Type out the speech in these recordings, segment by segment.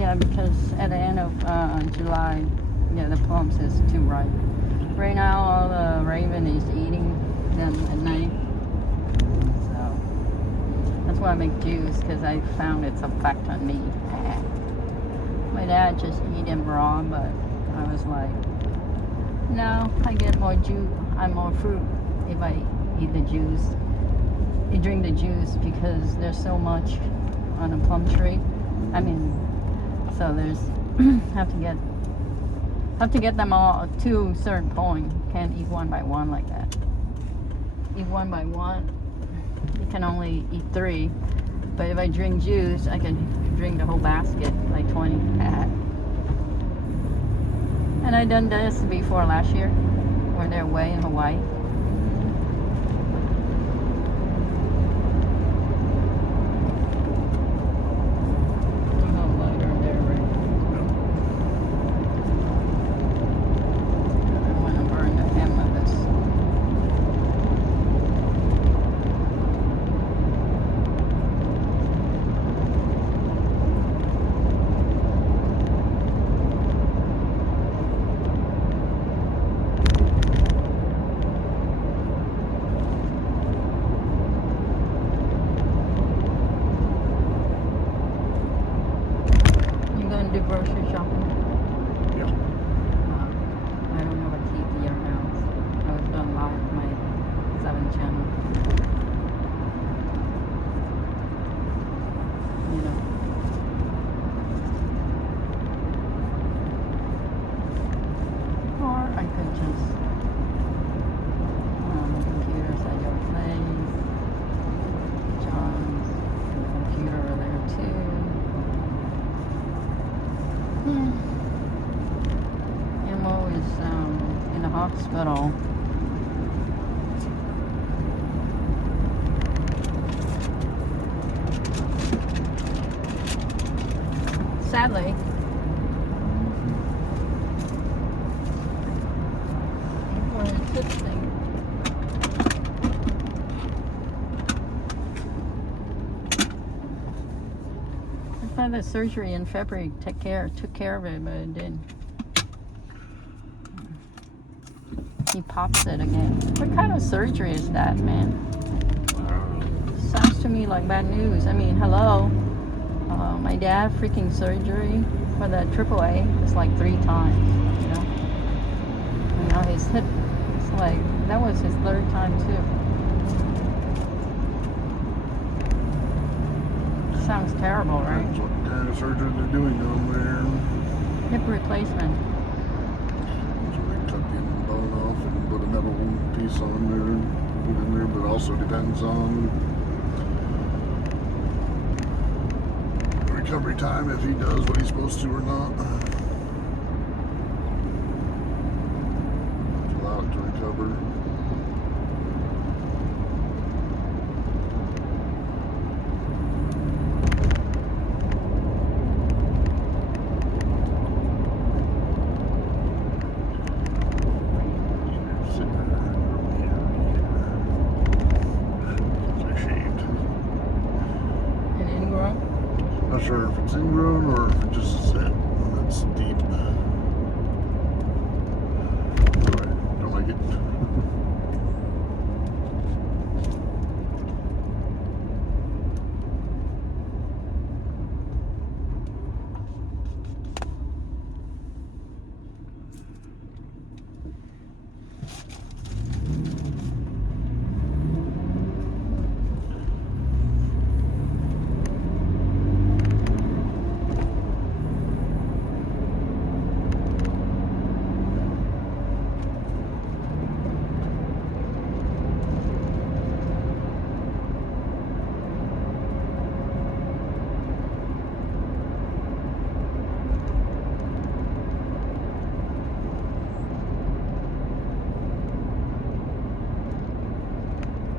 Yeah, because at the end of July, yeah, the plums is too ripe. Right now, all the raven is eating them at night. So that's why I make juice, because I found its effect on me. My dad just eat them raw, but I was like, no, I get more juice, I'm more fruit if I eat the juice. You drink the juice because there's so much on a plum tree. I mean, so there's have to get them all to a certain point. Can't eat one by one like that. Eat one by one. You can only eat 3. But if I drink juice, I can drink the whole basket, like 20. And I done this before last year, when they're away in Hawaii. Do grocery shopping? Yeah. I don't have a TV or else. I was done live my 7 channel. You know. Or I could just the computer's at your place. John's computer over there too. Emo is in the hospital. Sadly. For a good thing. I had the surgery in February. Took care of it, but it didn't. He pops it again. What kind of surgery is that, man? Sounds to me like bad news. I mean, hello. My dad freaking surgery for the AAA is like 3 times, you know. And now his hip, it's like, that was his 3rd time too. Sounds terrible, right? That's what kind of surgery they're doing down there. Hip replacement. So they cut the bone off and put a metal piece on there and put in there, but it also depends on recovery time, if he does what he's supposed to or not. Allow it to recover. Not sure if it's ingrown or if it just is that when it's deep. Alright, don't like it.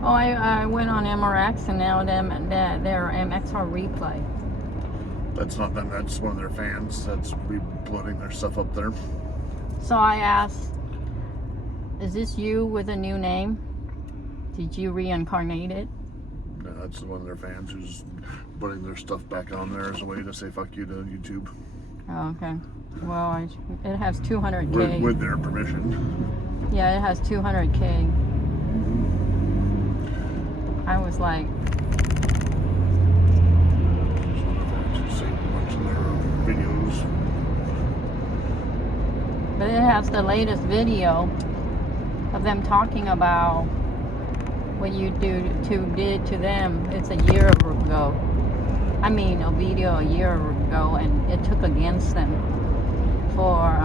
Oh, I went on MRX and now they're MXR replay. That's not them, that's one of their fans that's re-uploading their stuff up there. So I asked, is this you with a new name? Did you reincarnate it? No, that's one of their fans who's putting their stuff back on there as a way to say fuck you to YouTube. Oh, okay. Well, it has 200K. With their permission. Yeah, it has 200K. I was like, to save a bunch of their videos. but it has the latest video of them talking about what YouTube did to them. It's a year ago. I mean, a video a year ago, and it took against them for,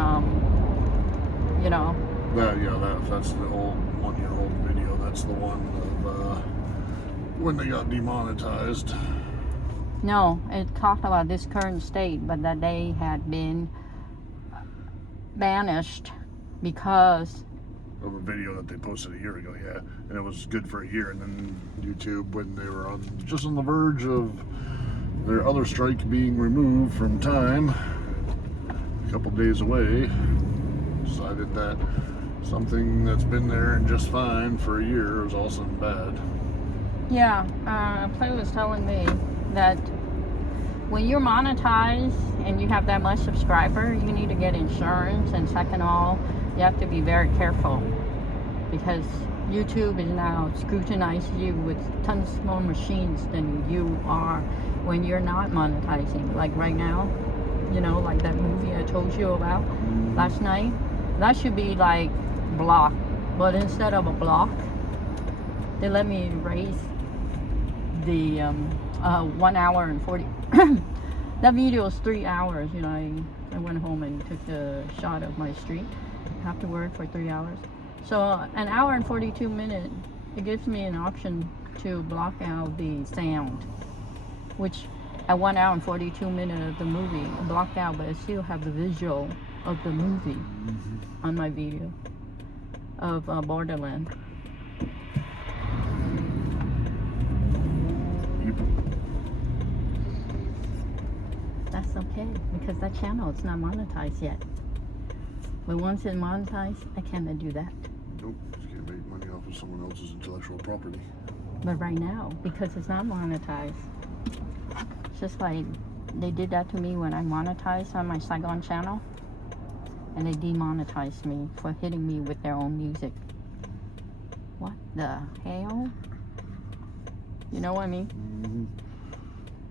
you know. That's the old 1-year-old video. That's the one of when they got demonetized. No, it talked about this current state, but that they had been banished because of a video that they posted a year ago, yeah, and it was good for a year, and then YouTube, when they were just on the verge of their other strike being removed from time, a couple days away, decided that something that's been there and just fine for a year was all something bad. Yeah, Play was telling me that when you're monetized and you have that much subscriber, you need to get insurance, and second of all, you have to be very careful because YouTube is now scrutinizing you with tons more machines than you are when you're not monetizing. Like right now, you know, like that movie I told you about last night, that should be like blocked, but instead of a block, they let me raise the 1 hour and 40 that video is 3 hours. You know, I went home and took a shot of my street afterward for 3 hours. So an hour and 42 minutes, it gives me an option to block out the sound, which at 1 hour and 42 minutes of the movie blocked out, but I still have the visual of the movie on my video of Borderland. That's okay, because that channel is not monetized yet. But once it's monetized, I cannot do that. Nope, you can't make money off of someone else's intellectual property. But right now, because it's not monetized, it's just like they did that to me when I monetized on my Saigon channel, and they demonetized me for hitting me with their own music. What the hell? You know what I mean?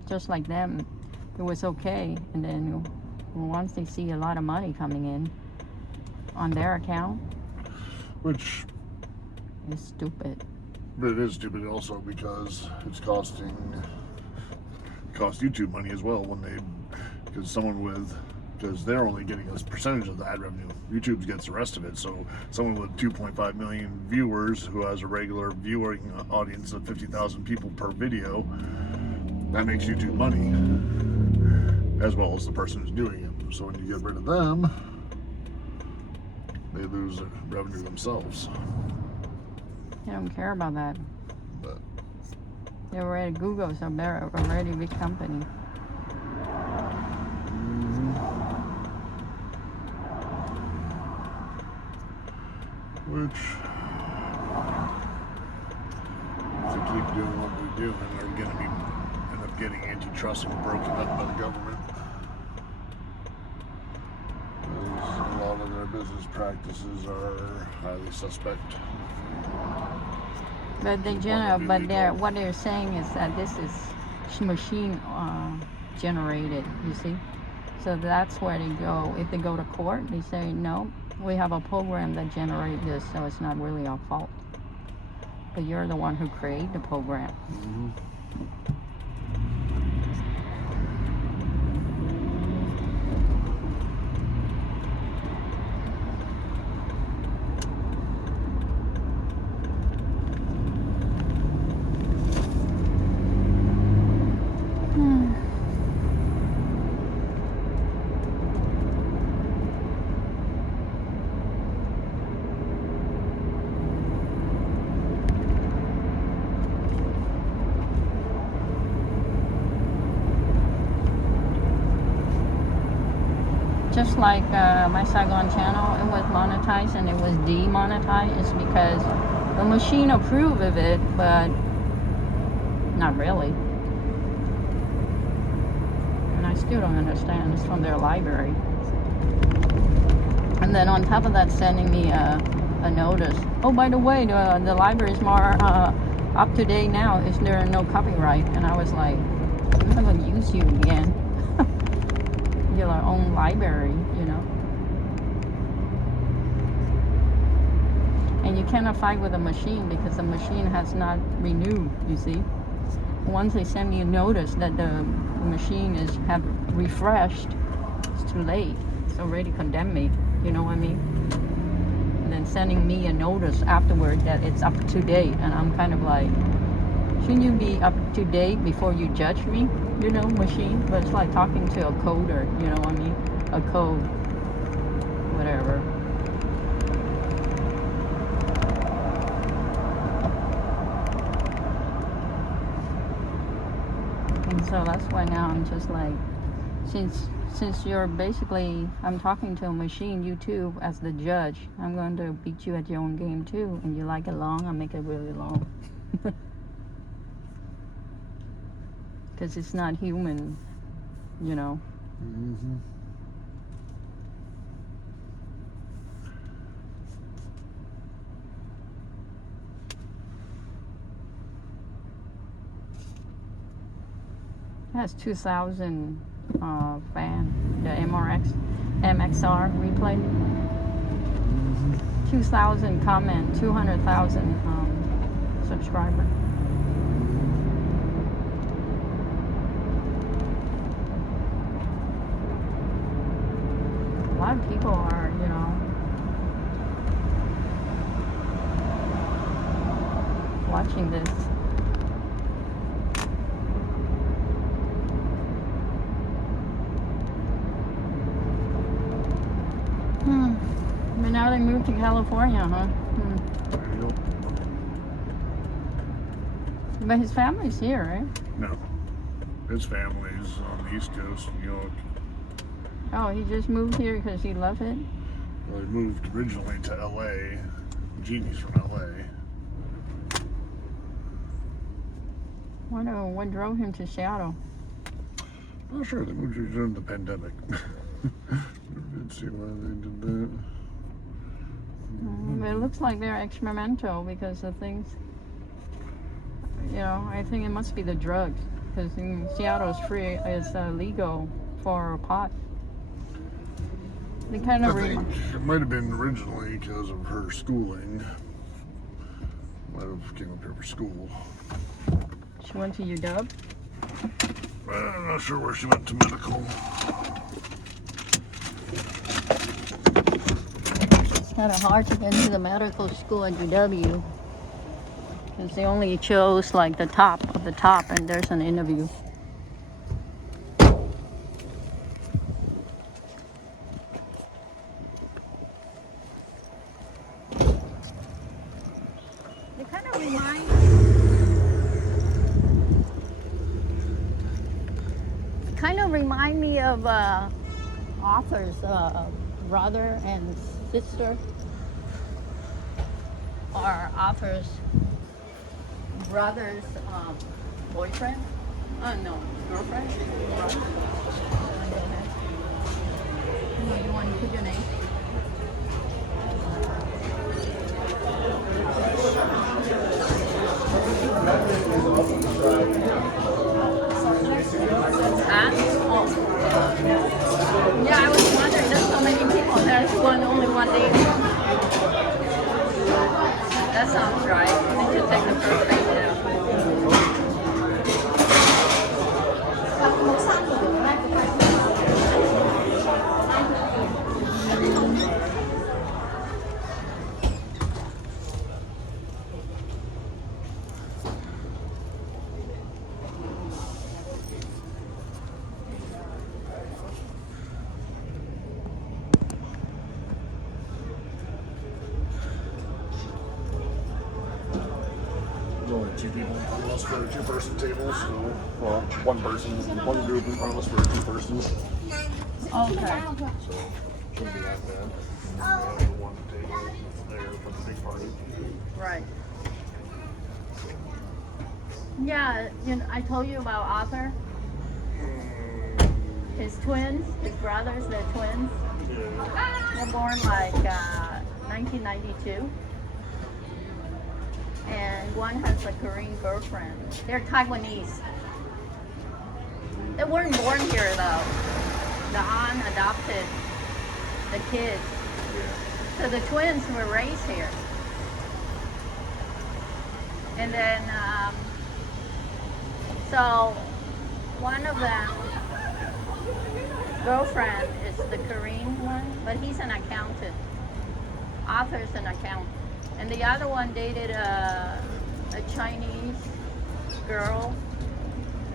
Just like them, it was okay, and then once they see a lot of money coming in on their account, which is stupid. But it is stupid also because it's cost YouTube money as well because they're only getting a percentage of the ad revenue. YouTube gets the rest of it. So someone with 2.5 million viewers who has a regular viewing audience of 50,000 people per video, that makes YouTube money, as well as the person who's doing it. So when you get rid of them, they lose their revenue themselves. I don't care about that. But they're already, Google's already a big company. Which, if they keep doing what they're doing, they're going to end up getting antitrust and broken up by the government. Because a lot of their business practices are highly suspect. But what they're saying is that this is machine generated, you see. So that's where they go. If they go to court, they say, no, we have a program that generates this, so it's not really our fault. But you're the one who created the program. Just like my Saigon channel, it was monetized and it was demonetized because the machine approved of it, but not really. still don't understand. It's from their library. And then on top of that, sending me a notice. Oh, by the way, the library is more up to date now. Is there no copyright? And I was like, I'm not going to use you again. Your own library, you know. And you cannot fight with a machine because the machine has not renewed, you see. Once they send me a notice that the machine have refreshed, it's too late. It's already condemned me, you know what I mean? And then sending me a notice afterward that it's up to date, and I'm kind of like, shouldn't you be up to date before you judge me, you know, machine? But it's like talking to a coder, you know what I mean? A code, whatever. And so that's why now I'm just like, since you're basically, I'm talking to a machine, you too, as the judge, I'm going to beat you at your own game too. And you like it long, I'll make it really long. Because it's not human, you know. Mm-hmm. It has 2,000 fan, the MXR replay. 2,000 comment, 200,000 subscriber. A lot of people are, you know, watching this. But now they moved to California, huh? But his family's here, right? No. His family's on the East Coast, New York. Oh, he just moved here because he loved it? Well, he moved originally to LA. Jeannie's from LA. What drove him to Seattle? I'm not sure. They moved here during the pandemic. Never did see why they did that. But it looks like they're experimental because the things, you know, I think it must be the drugs. Because in Seattle it's legal for pot. They kind of I think it might have been originally because of her schooling. Might have came up here for school. She went to UW? I'm not sure where she went to medical. It's kind of hard to get into the medical school at UW because they only chose like the top of the top, and there's an interview. They kind of remind me of author's brother and sister, or author's brother's boyfriend. No, girlfriend. You want to put your name? Yeah, I was wondering, there's so many people, there's only one lady. That sounds right. I think you take the first page now. Only two people in front of us for a two-person table, so well, one group in front of us for a two-person. Okay. So shouldn't be that bad. And then we have one table there for the big party. Right. Yeah, I told you about Arthur. his twins, his brothers, they're twins. They're born like 1992. And one has a Korean girlfriend. They're Taiwanese. They weren't born here though. The aunt adopted the kids. So the twins were raised here. And then, so one of them, girlfriend is the Korean one, but he's an accountant. Arthur's an accountant. And the other one dated a Chinese girl,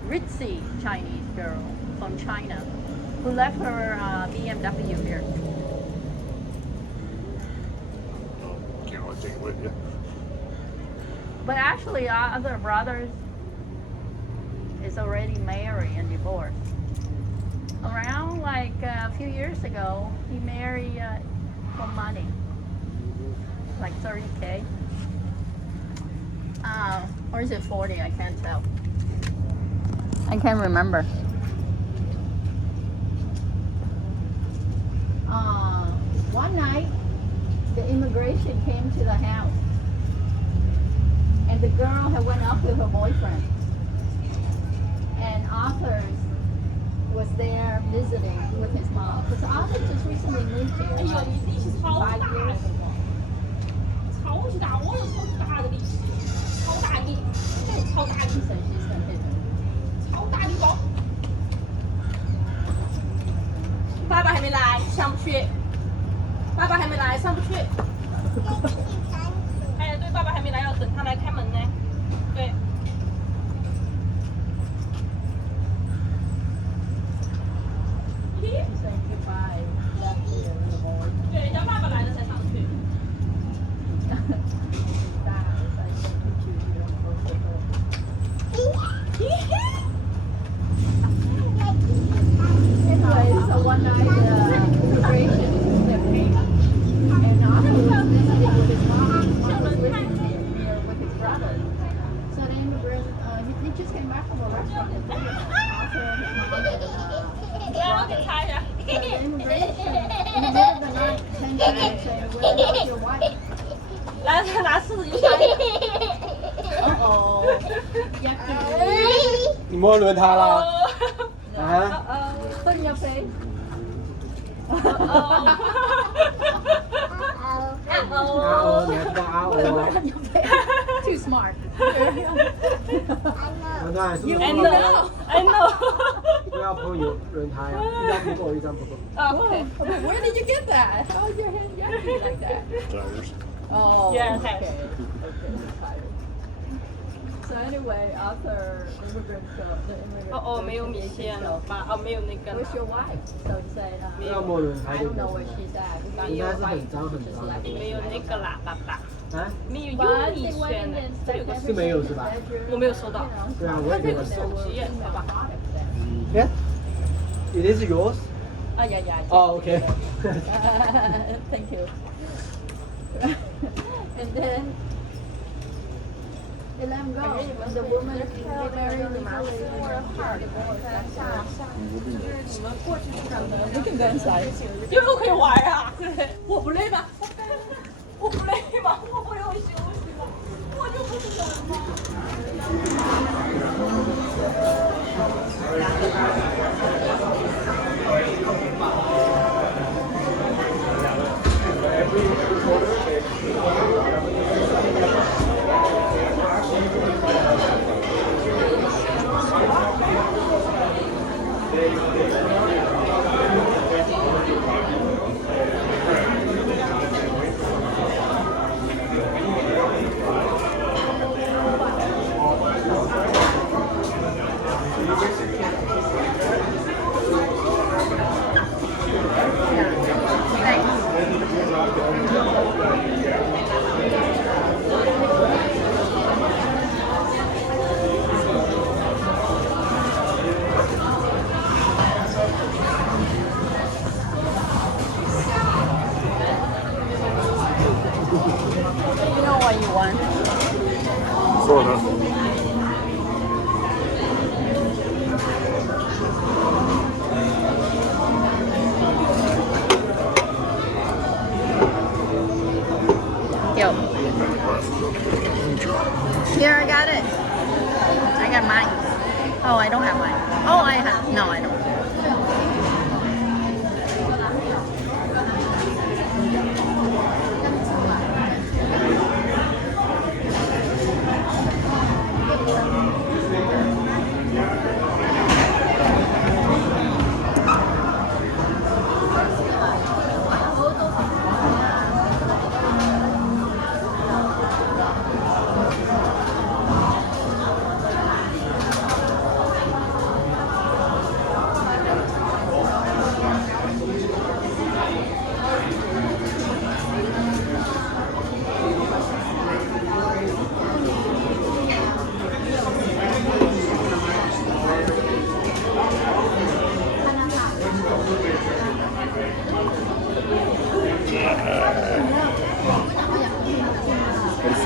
ritzy Chinese girl from China, who left her BMW here. Can't really take it with you. But actually, our other brothers is already married and divorced. Around like a few years ago, he married for money, like 30K. Or is it 40? I can't tell. I can't remember. One night, the immigration came to the house. And the girl had went up with her boyfriend. And Arthur was there visiting with his mom. Because Arthur just recently moved here. Like 5 years ago. 超级大，我有超级大的力气，超大力，超大力，超大力包。爸爸还没来，上不去。爸爸还没来，上不去。哎，对，爸爸还没来，要等他来开门呢。对。对，要爸爸来了才上去。Anyway, so one night immigration came, and Arthur was visiting with his mom. Mom was living here with his brother. So the immigrant, he just came back from a restaurant with Arthur, his mom, and 来，我给你擦一下。 so the immigration in the middle of the night came to him and said, "Where's your wife?" 来，他拿柿子就擦一下。 Uh-oh. Yucky. 你摸轮胎啦？啊？ Put in your face. Uh-oh. 阿欧，你还知道阿欧 Put 啊？ it on your face. Too smart. 轮胎是不是 I 不 know, I know. 要碰有轮胎啊？一张不够，一张不够。 Okay. But where did you get that? How is your hand yucky like that? Tires. Oh, Yeah, okay. tires. Okay, tires. So anyway, Arthur, immigrant show, the immigrant. 哦，没有米线了吧？哦，没有那个了。 Where's your wife? So he said, 要摸轮胎 I 就 don't 不 know 够 where。she's at. We got 应 your 该是 wife. 很脏很 Just 脏 like 的。没有那个啦，爸爸。啊？没有 But 米 they went 线 in 呢 and。这有 inspected 个是没有是吧？ bedroom, 我没有收到。 对啊，我也没有收。手机耶，爸爸。 Yeah. It is yours. Oh yeah, yeah. Oh, okay. Thank you. And then they let him go. And the woman they married legally. We can go inside. 又可以玩啊！我不累吗？我不累吗？我不用休息吗？我就不是人吗？ So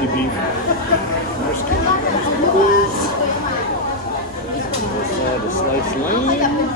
spicy beef. Noodles. The sliced lamb.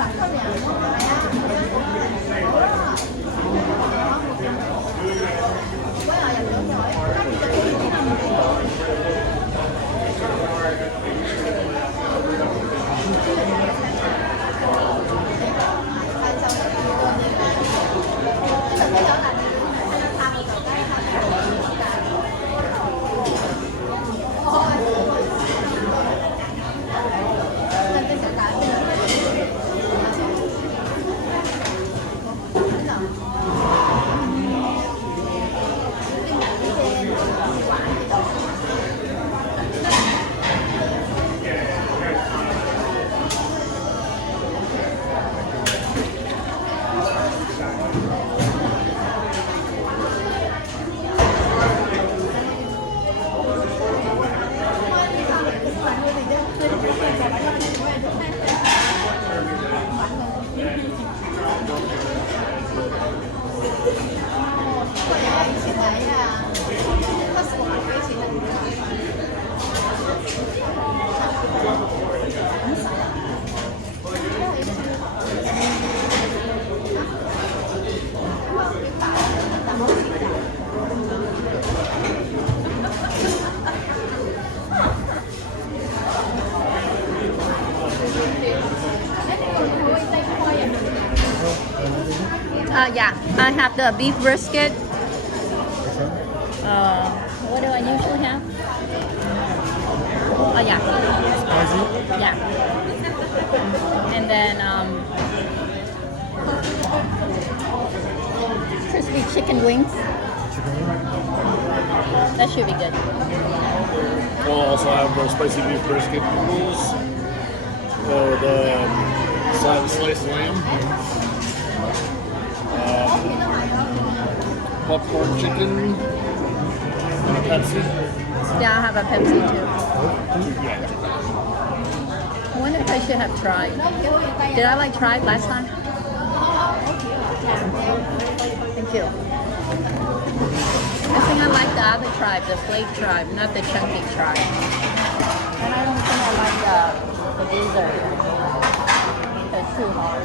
Yeah, I have the beef brisket. What do I usually have? Oh yeah. Spicy? Yeah. And then crispy chicken wings. That should be good. We'll also have the spicy beef brisket noodles. The sliced lamb. Popcorn chicken. And a Pepsi. Yeah, I have a Pepsi too. Yeah. I wonder if I should have tried. Did I like try last time? Thank you. I think I like the other tribe, the flake tribe, not the chunky tribe. And I don't think I like the dessert. That's too hard.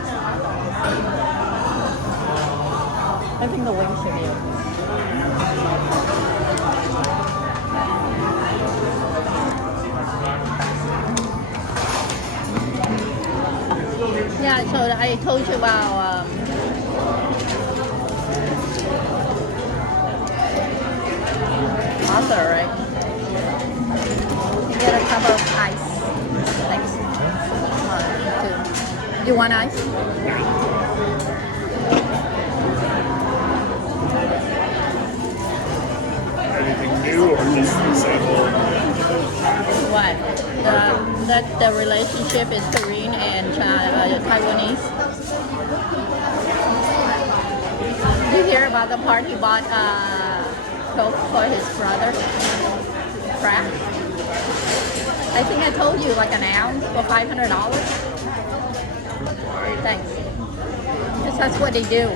I think the wings should be okay. Yeah, so I told you about Arthur, right? You get a cup of ice. Thanks. Two. You want ice? Anything new or just the same old? What? That the relationship is Korean and Taiwanese. Did you hear about the part he bought Coke for his brother? Crap. I think I told you like an ounce for $500. Thanks. Because that's what they do.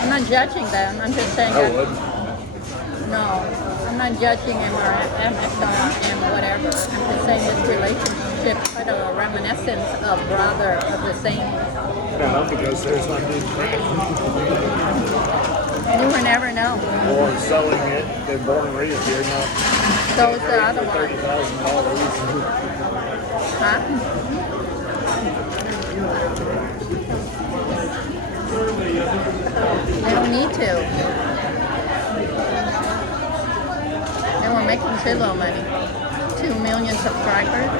I'm not judging them. I'm just saying. I would. No, I'm not judging him or MSM and whatever. I'm just saying this relationship kind of a reminiscence of brother of the same. Yeah, because there's not being cracked. You will never know. Or selling it. They're born and raised here, not So is the other one. $30,000. Huh? They don't need to. And we're making shitload money. 2 million subscribers.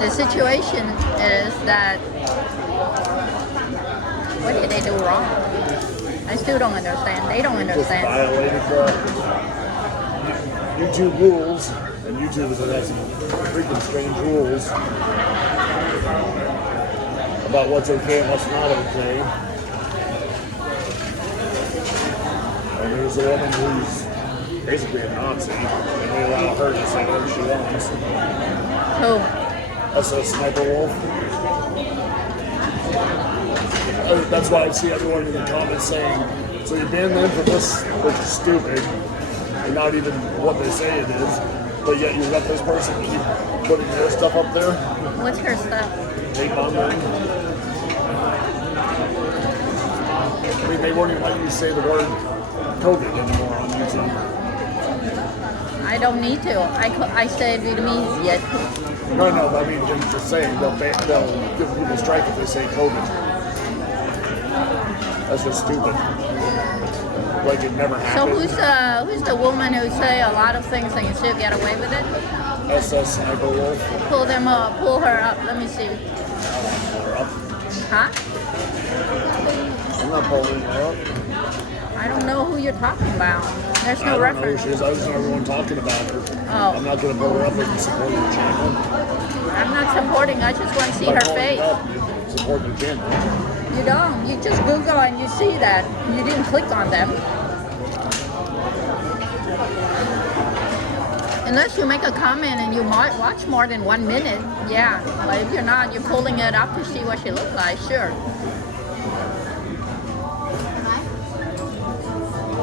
The situation is that what did they do wrong? I still don't understand. They don't Just understand. violated the YouTube rules, and YouTube has some freaking strange rules about what's okay and what's not okay. And there's a woman who's basically a Nazi, and they allow her to say whatever she wants. Who? That's a Sniper Wolf. that's why I see everyone in the comments saying, so you banned them for this, which is stupid, and not even what they say it is, but yet you let this person keep putting their stuff up there. What's her stuff? Hate bombing. I mean, they won't even let you say the word COVID anymore on YouTube. I don't need to. I say Vietnamese yet. No, but I mean, just saying, they'll give people a strike if they say COVID. That's just stupid. Like it never happened. So who's the woman who say a lot of things and you still get away with it? SS Cyberwolf. Pull them up. Pull her up. Let me see. Pull her up. Huh? I'm not pulling her up. I don't know who you're talking about. There's I no don't reference. know who she is. I just know everyone talking about her. Oh. I'm not going to pull her up and support your channel. I'm not supporting. I just want to see By her pulling face. Up, you support your channel. You don't. You just Google and you see that. You didn't click on them. Unless you make a comment and you might watch more than 1 minute, yeah. But if you're not, you're pulling it up to see what she looks like, sure.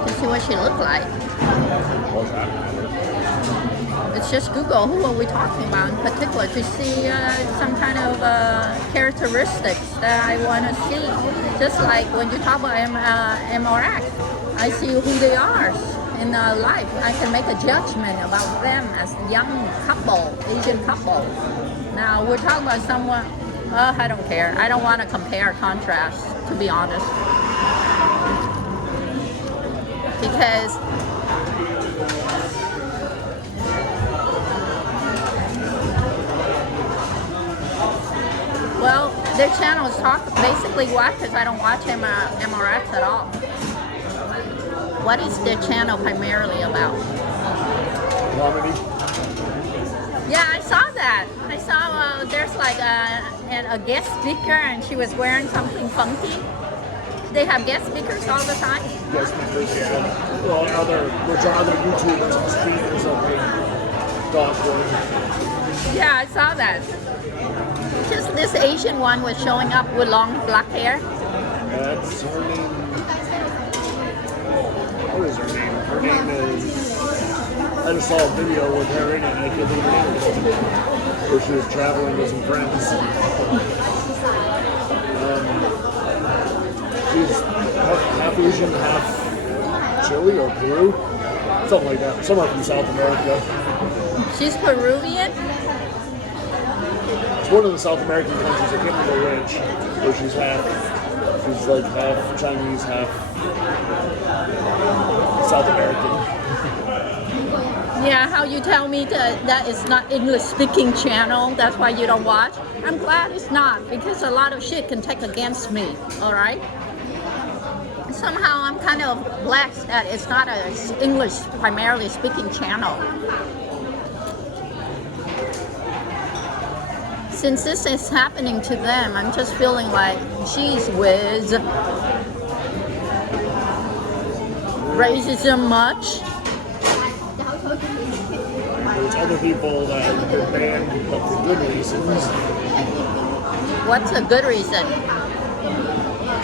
To see what she looked like. What's that? It's just Google. Who are we talking about in particular to see some kind of characteristics that I want to see. Just like when you talk about MRX, I see who they are in life. I can make a judgment about them as a young couple, Asian couple. Now we're talking about someone. I don't care. I don't want to compare contrast, to be honest, because. Well, their channel is basically what? Because I don't watch MRX at all. What is their channel primarily about? Comedy. Yeah, I saw that. I saw there's like a guest speaker and she was wearing something funky. They have guest speakers all the time? Guest speakers, yeah. Well, which are other YouTubers and streamers that they talk with. Yeah, I saw that. Just this Asian one was showing up with long black hair. That's her name. What is her name? Her name is. I just saw a video with her in it, and I can't think of her name. Where she was traveling with some friends. She's half Asian, half Chile or Peru, something like that. Somewhere from South America. She's Peruvian. It's one of the South American countries. I can't remember which. Where she's like half Chinese, half South American. Yeah, how you tell me that it's not English-speaking channel, that's why you don't watch? I'm glad it's not, because a lot of shit can take against me, all right? Somehow I'm kind of blessed that it's not an English primarily speaking channel. Since this is happening to them, I'm just feeling like, geez whiz. Racism much? There's other people that have been banned, but for good reasons. What's a good reason?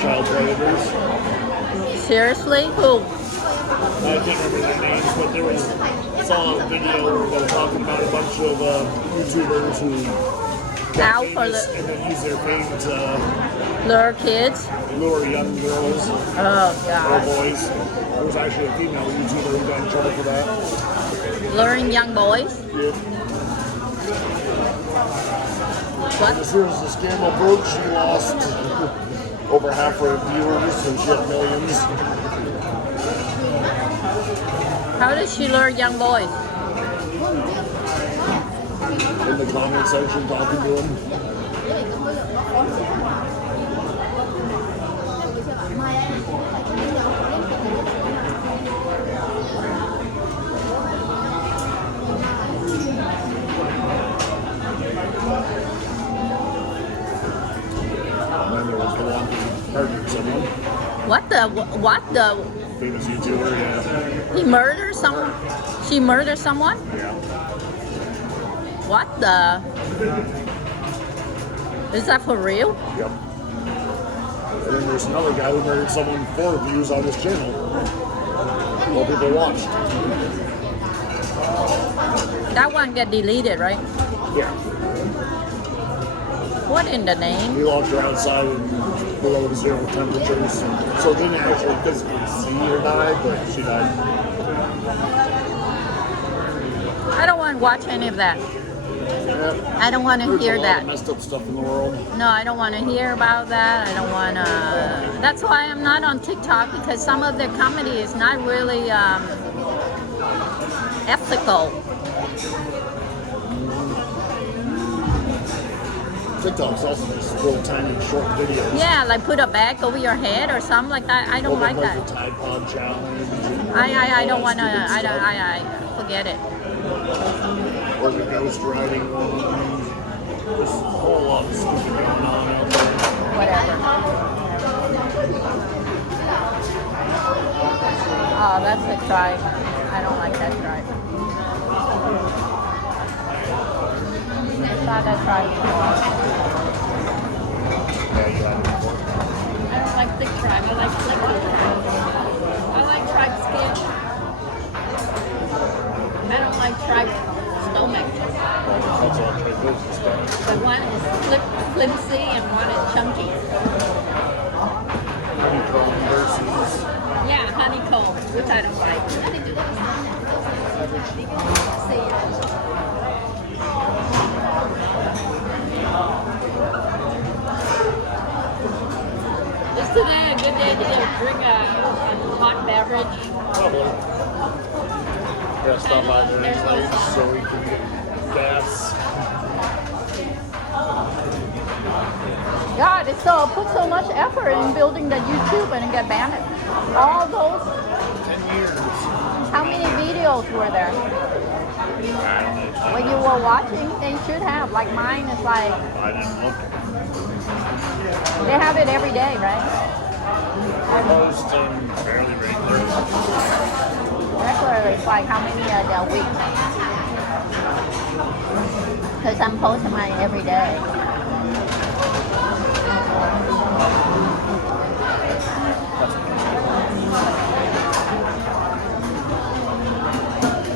Child predators. Seriously? Who? I can't remember their names, but I saw a video where they were talking about a bunch of YouTubers who Out famous for the and then use their fame to lure kids? lure young girls Oh or God. boys. There was actually a female YouTuber who got in trouble for that. Luring young boys? Yeah. What? As soon as the scandal broke, she lost over half her viewers and she had millions. How does she lure young boys? In the comment section talking to them. And then there was the one who murdered someone. What the? Famous YouTuber, yeah. He murdered someone? She murdered someone? Yeah. What the? Is that for real? Yep. And then there's another guy who married someone for views on his channel. More people watched. That one get deleted, right? Yeah. What in the name? He launched her outside in below 0 temperatures. So it didn't actually physically see her die, but she died. I don't want to watch any of that. Yeah. I don't want to There's hear a lot that. of messed up stuff in the world. No, I don't want to hear about that. I don't want to. That's why I'm not on TikTok, because some of the comedy is not really ethical. TikTok's also just little tiny short videos. Yeah, like put a bag over your head or something like that. I don't like The that. Tide Pod challenge. I don't want to. I forget it. Or the ghost riding one. There's a whole lot of stuff going on out there. Whatever. Oh, that's the tribe. I don't like that tribe. I saw that tribe before. I don't like thick tribe. I like flicky tribe. I like tribe skin. I don't like tribe stomach. That's all tribal stuff. The one is flimsy and one is chunky. Honeycomb versus Yeah, honeycomb, which I don't like. Is today a good day to drink a hot beverage? probably. Gotta stop by there anyways so we can get gas. God, it's so put so much effort in building the YouTube and get banned. All those. 10 years. How many videos were there? I don't know. When you were watching, they should have. Like mine is like, I didn't look. they have it every day, right? Most and fairly regular. Regularly, it's like how many a week? Because I'm posting mine every day.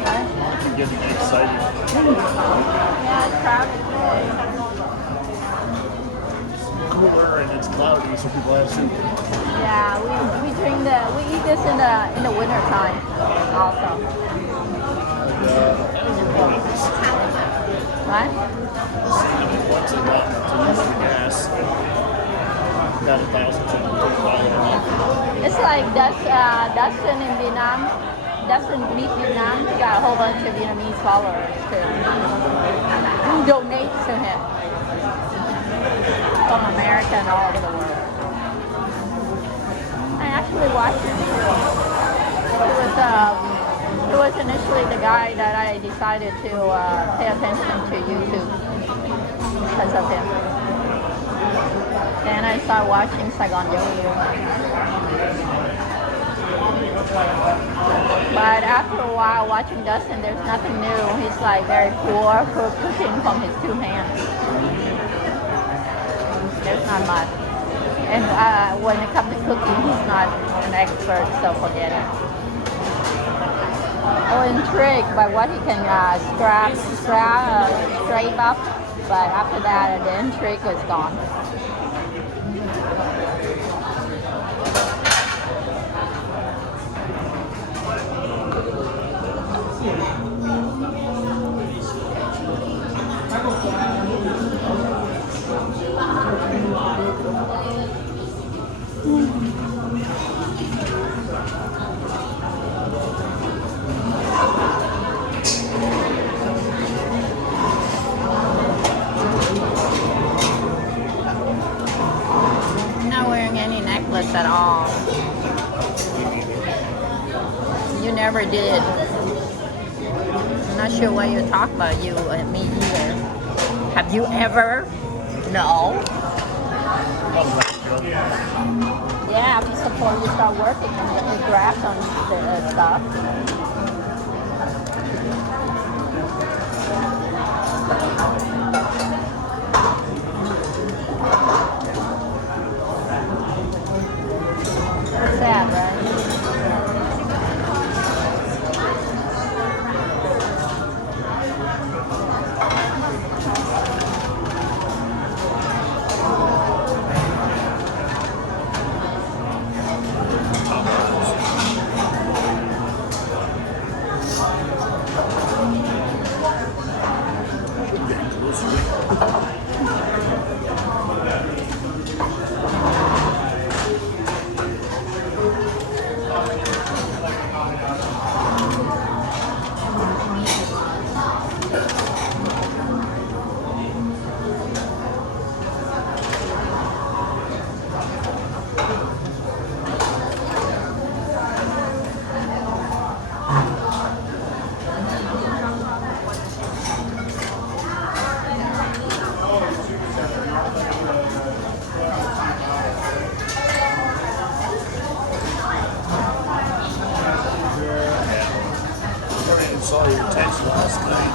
I'm getting excited. Yeah, it's crowded today. It's cooler and it's cloudy, so people have soup. Yeah, we eat this in the winter time also. Right? Once I got to use the gas, got 1,000 $1,000 a month. It's like Dustin in Vietnam. Dustin meet Vietnam. He got a whole bunch of Vietnamese followers too, who donate to him from America and all over the world. I actually watched him. It was initially the guy that I decided to pay attention to YouTube because of him. Then I started watching Saigon Yo-Yo. But after a while watching Dustin, there's nothing new. He's like very poor, cooking from his 2 hands. There's not much. And when it comes to cooking, he's not an expert, so forget it. I was intrigued by what he can scrape up, but after that, the intrigue was gone. I'm not wearing any necklace at all. You never did. I'm not sure what you're talking about, you and me either. Have you ever? No. Yeah, before you start working and graphs on the stuff. I saw your text last night.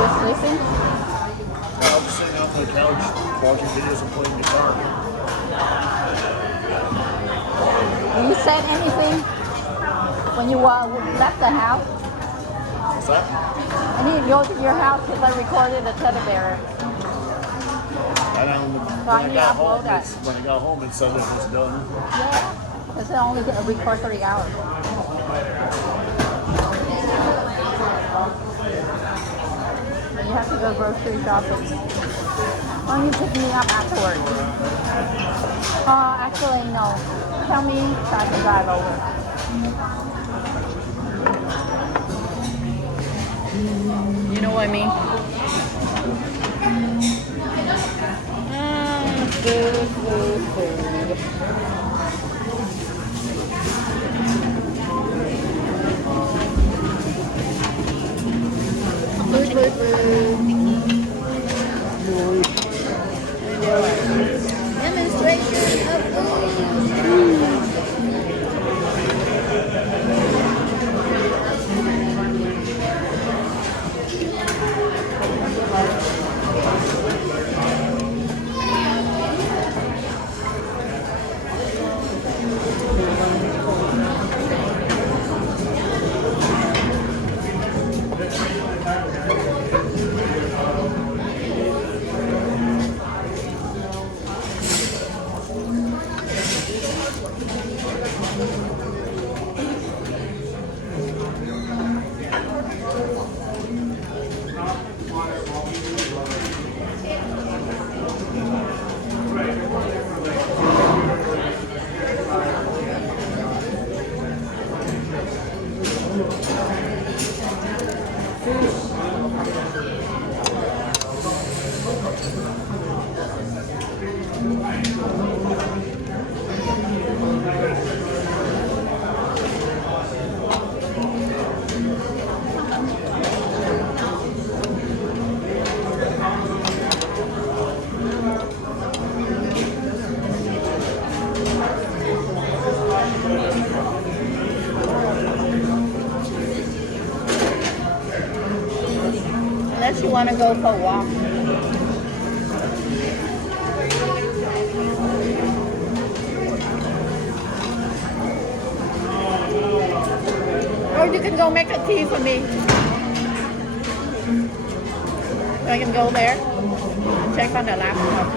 Just sleeping? I was sitting on the couch watching videos and playing guitar. Did you said anything when you left the house? What's that? I need to go to your house because I recorded a teddy bear. I know I need to upload that. when I got home, it said it was done. Yeah, because I only get a record 3 hours. And you have to go grocery shopping. Why don't you pick me up afterwards? Actually, no. Tell me so I can drive over. You know what I mean? Food. Demonstration of food. Unless you want to go for a walk. Or you can go make a tea for me. I can go there and check on the laptop.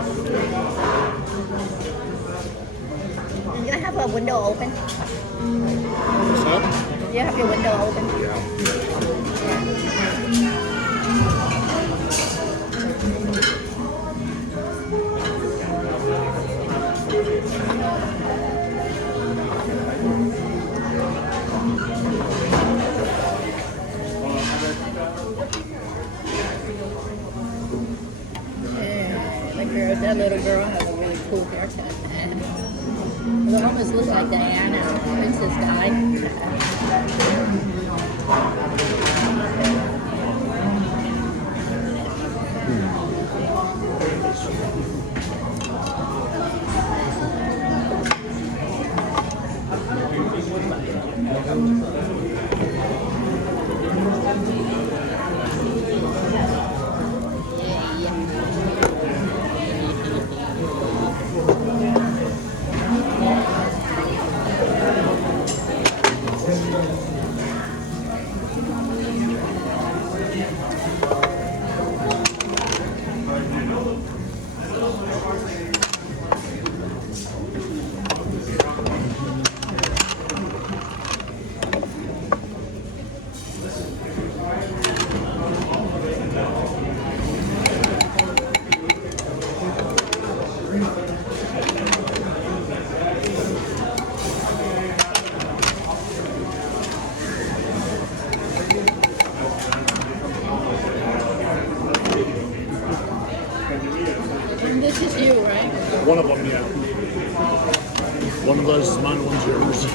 You have a window open? What's that? You have your window open? Yeah. That little girl has a really cool haircut. It almost looks like Diana, Princess Di. This is you, right? One of them, yeah. One of those is mine, one's yours.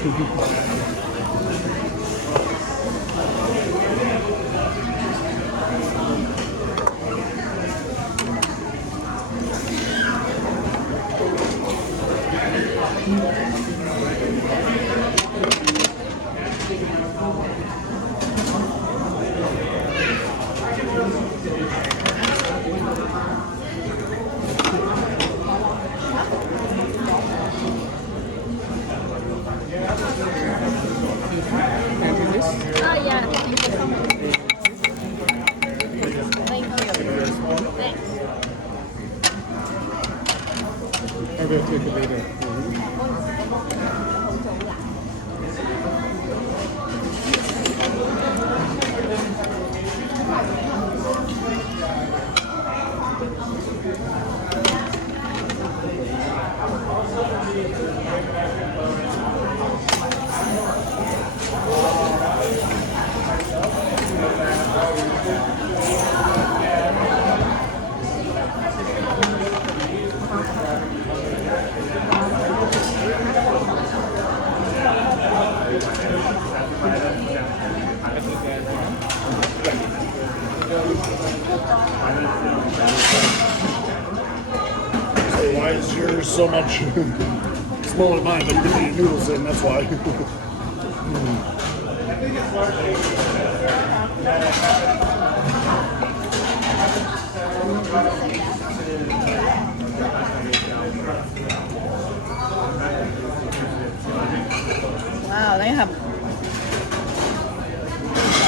Say, why is yours so much smaller than mine? But you're gonna eat noodles in, that's why. Wow, they have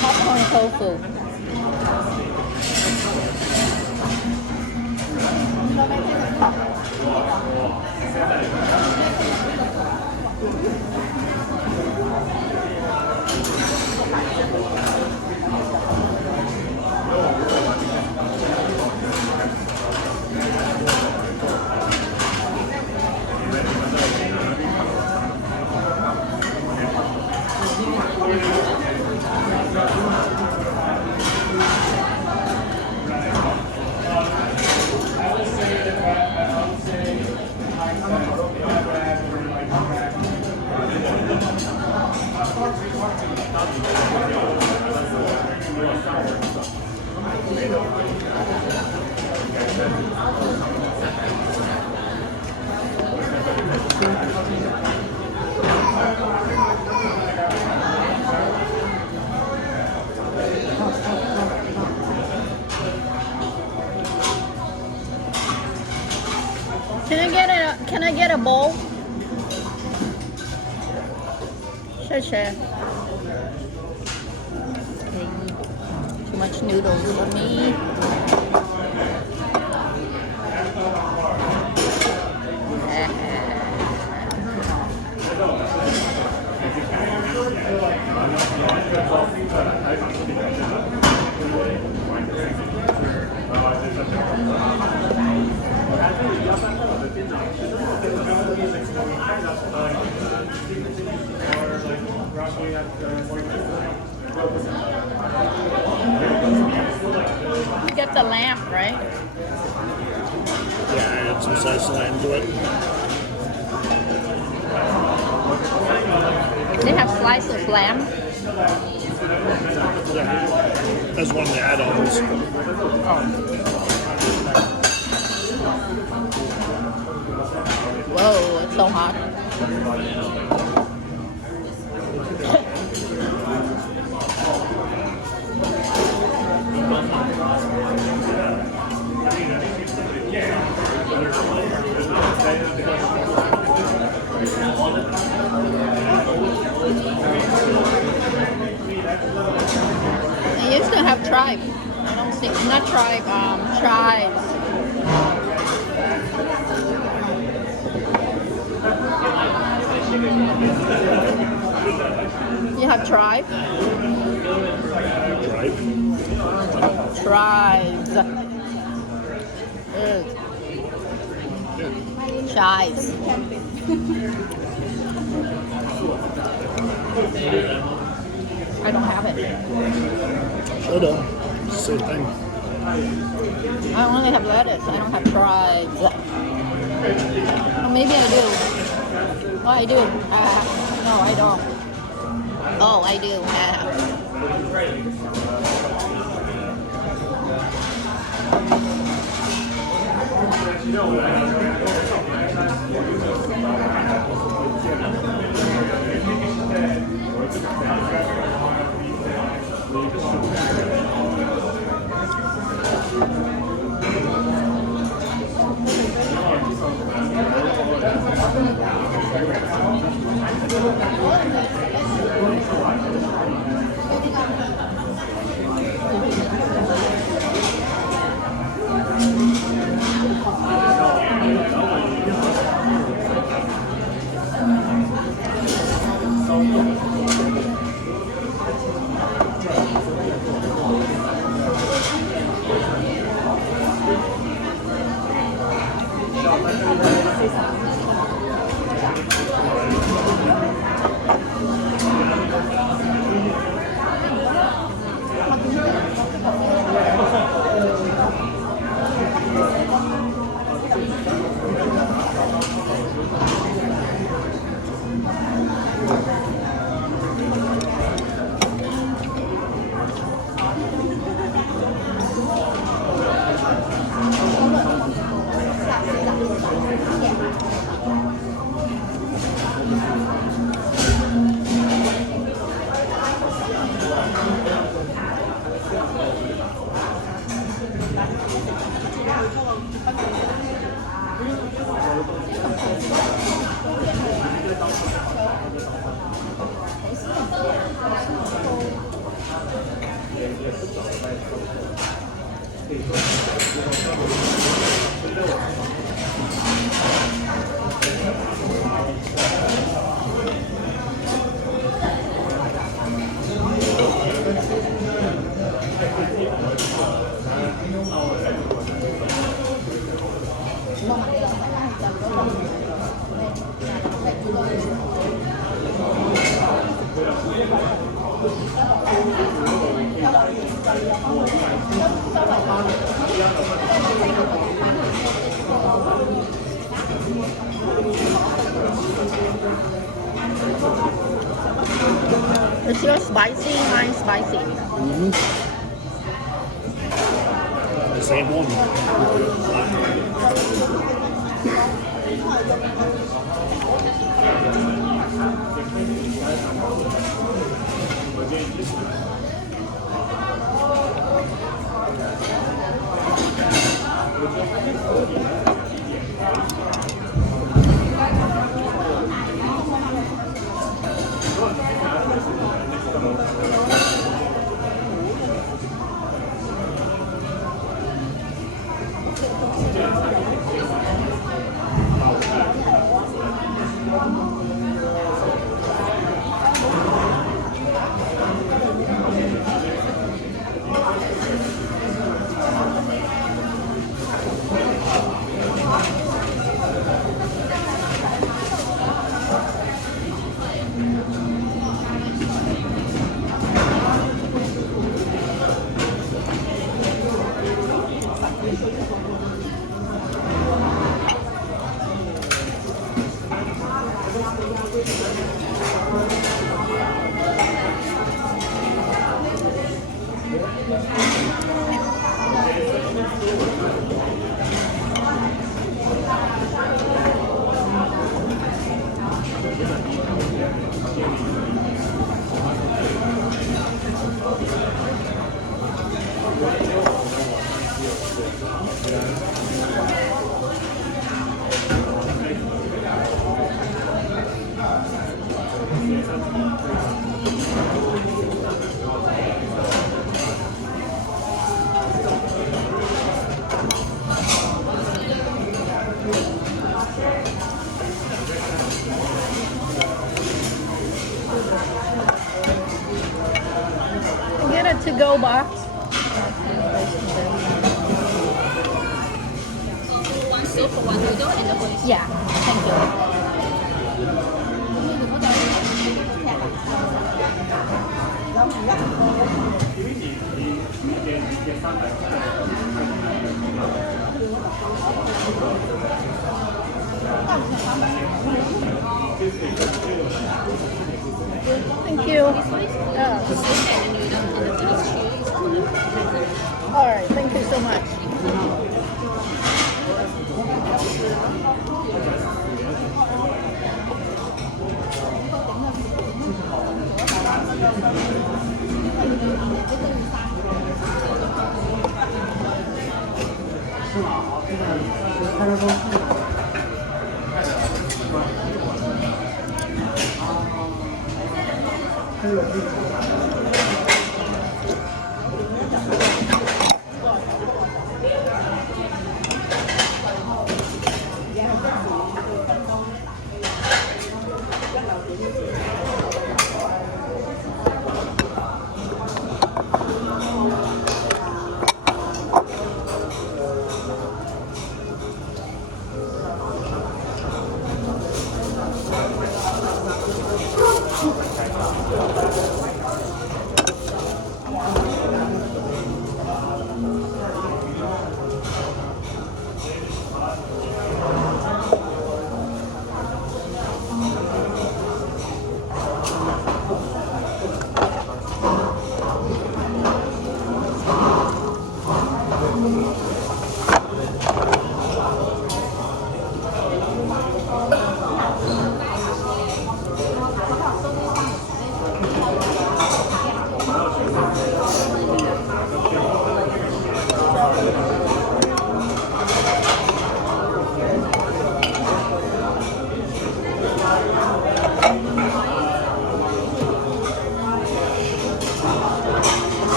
popcorn tofu. Can I get a bowl? Sure. Too much noodles for me. You get the lamb, right? Yeah, I add some sliced lamb to it. They have slice of lamb. Yeah. That's one of the add-ons. Whoa, it's so hot. They used to have tribe. I don't see, not tribe, tribes. You have tribe? Tripe? Tribes. Chives. I don't have it. Should have. Same thing. I only have lettuce. I don't have tribes. Oh, maybe I do. Oh, I do. No, I don't. Oh, I do. Is yours spicy? Mine spicy. The same one. Get a to-go box. One soup, one noodle, and the police. Yeah, thank you. Thank you. All right, thank you so much.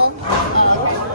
cold? Oh, okay.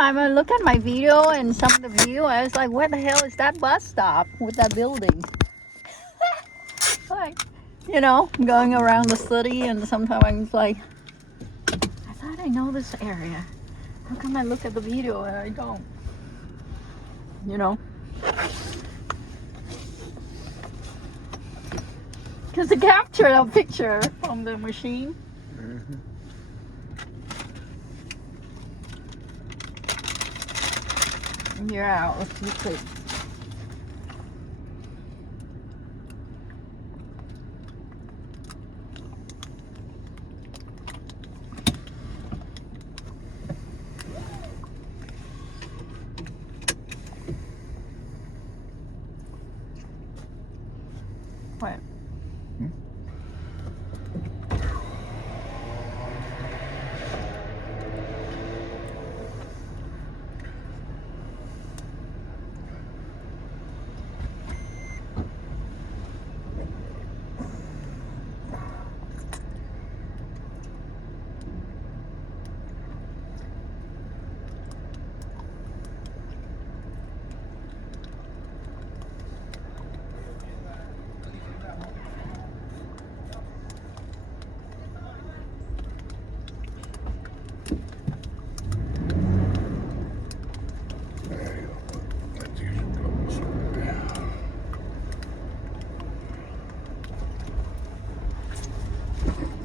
I look at my video and some of the view, I was like, where the hell is that bus stop with that building? Like, you know, going around the city, and sometimes I'm like, I thought I know this area. How come I look at the video and I don't? You know? Because it captured a picture from the machine. Yeah, if you could. What?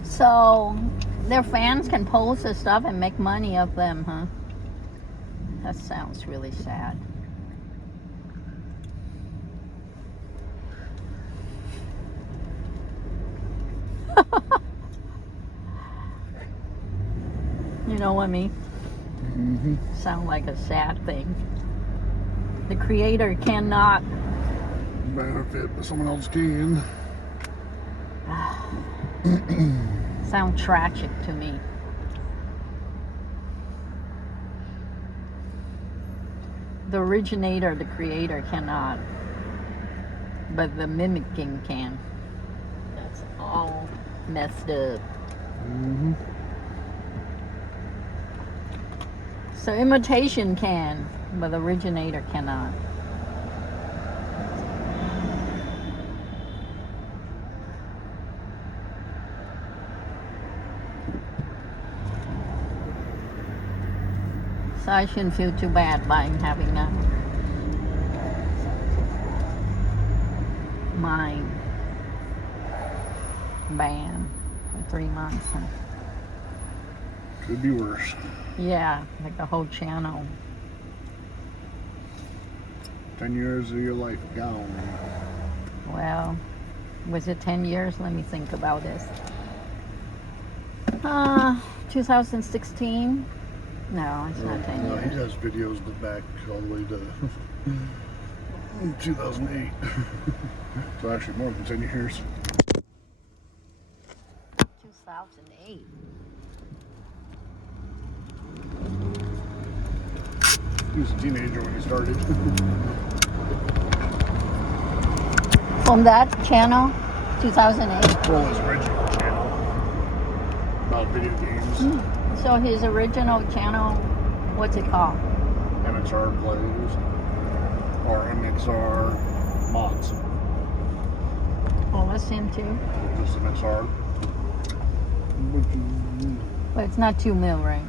So their fans can post their stuff and make money of them, huh? That sounds really sad. You know what I mean? Mm-hmm. Sound like a sad thing. The creator cannot benefit, but someone else can. sound tragic to me. The originator, the creator cannot, but the mimicking can. That's all messed up. Mm-hmm. So imitation can, but the originator cannot. So I shouldn't feel too bad by having a mind ban for 3 months. Could be worse. Yeah, like the whole channel. 10 years of your life gone. Well, was it 10 years? Let me think about this. 2016? No, it's not 10 No, years. he has videos that back all the way to 2008. So actually more than 10 years. 2008. He was a teenager when he started. From that channel, 2008. Well, his original channel about video games. So his original channel, what's it called? MXR plays or MXR mods. Oh, that's him too. Just MXR. But it's not 2 mil, right?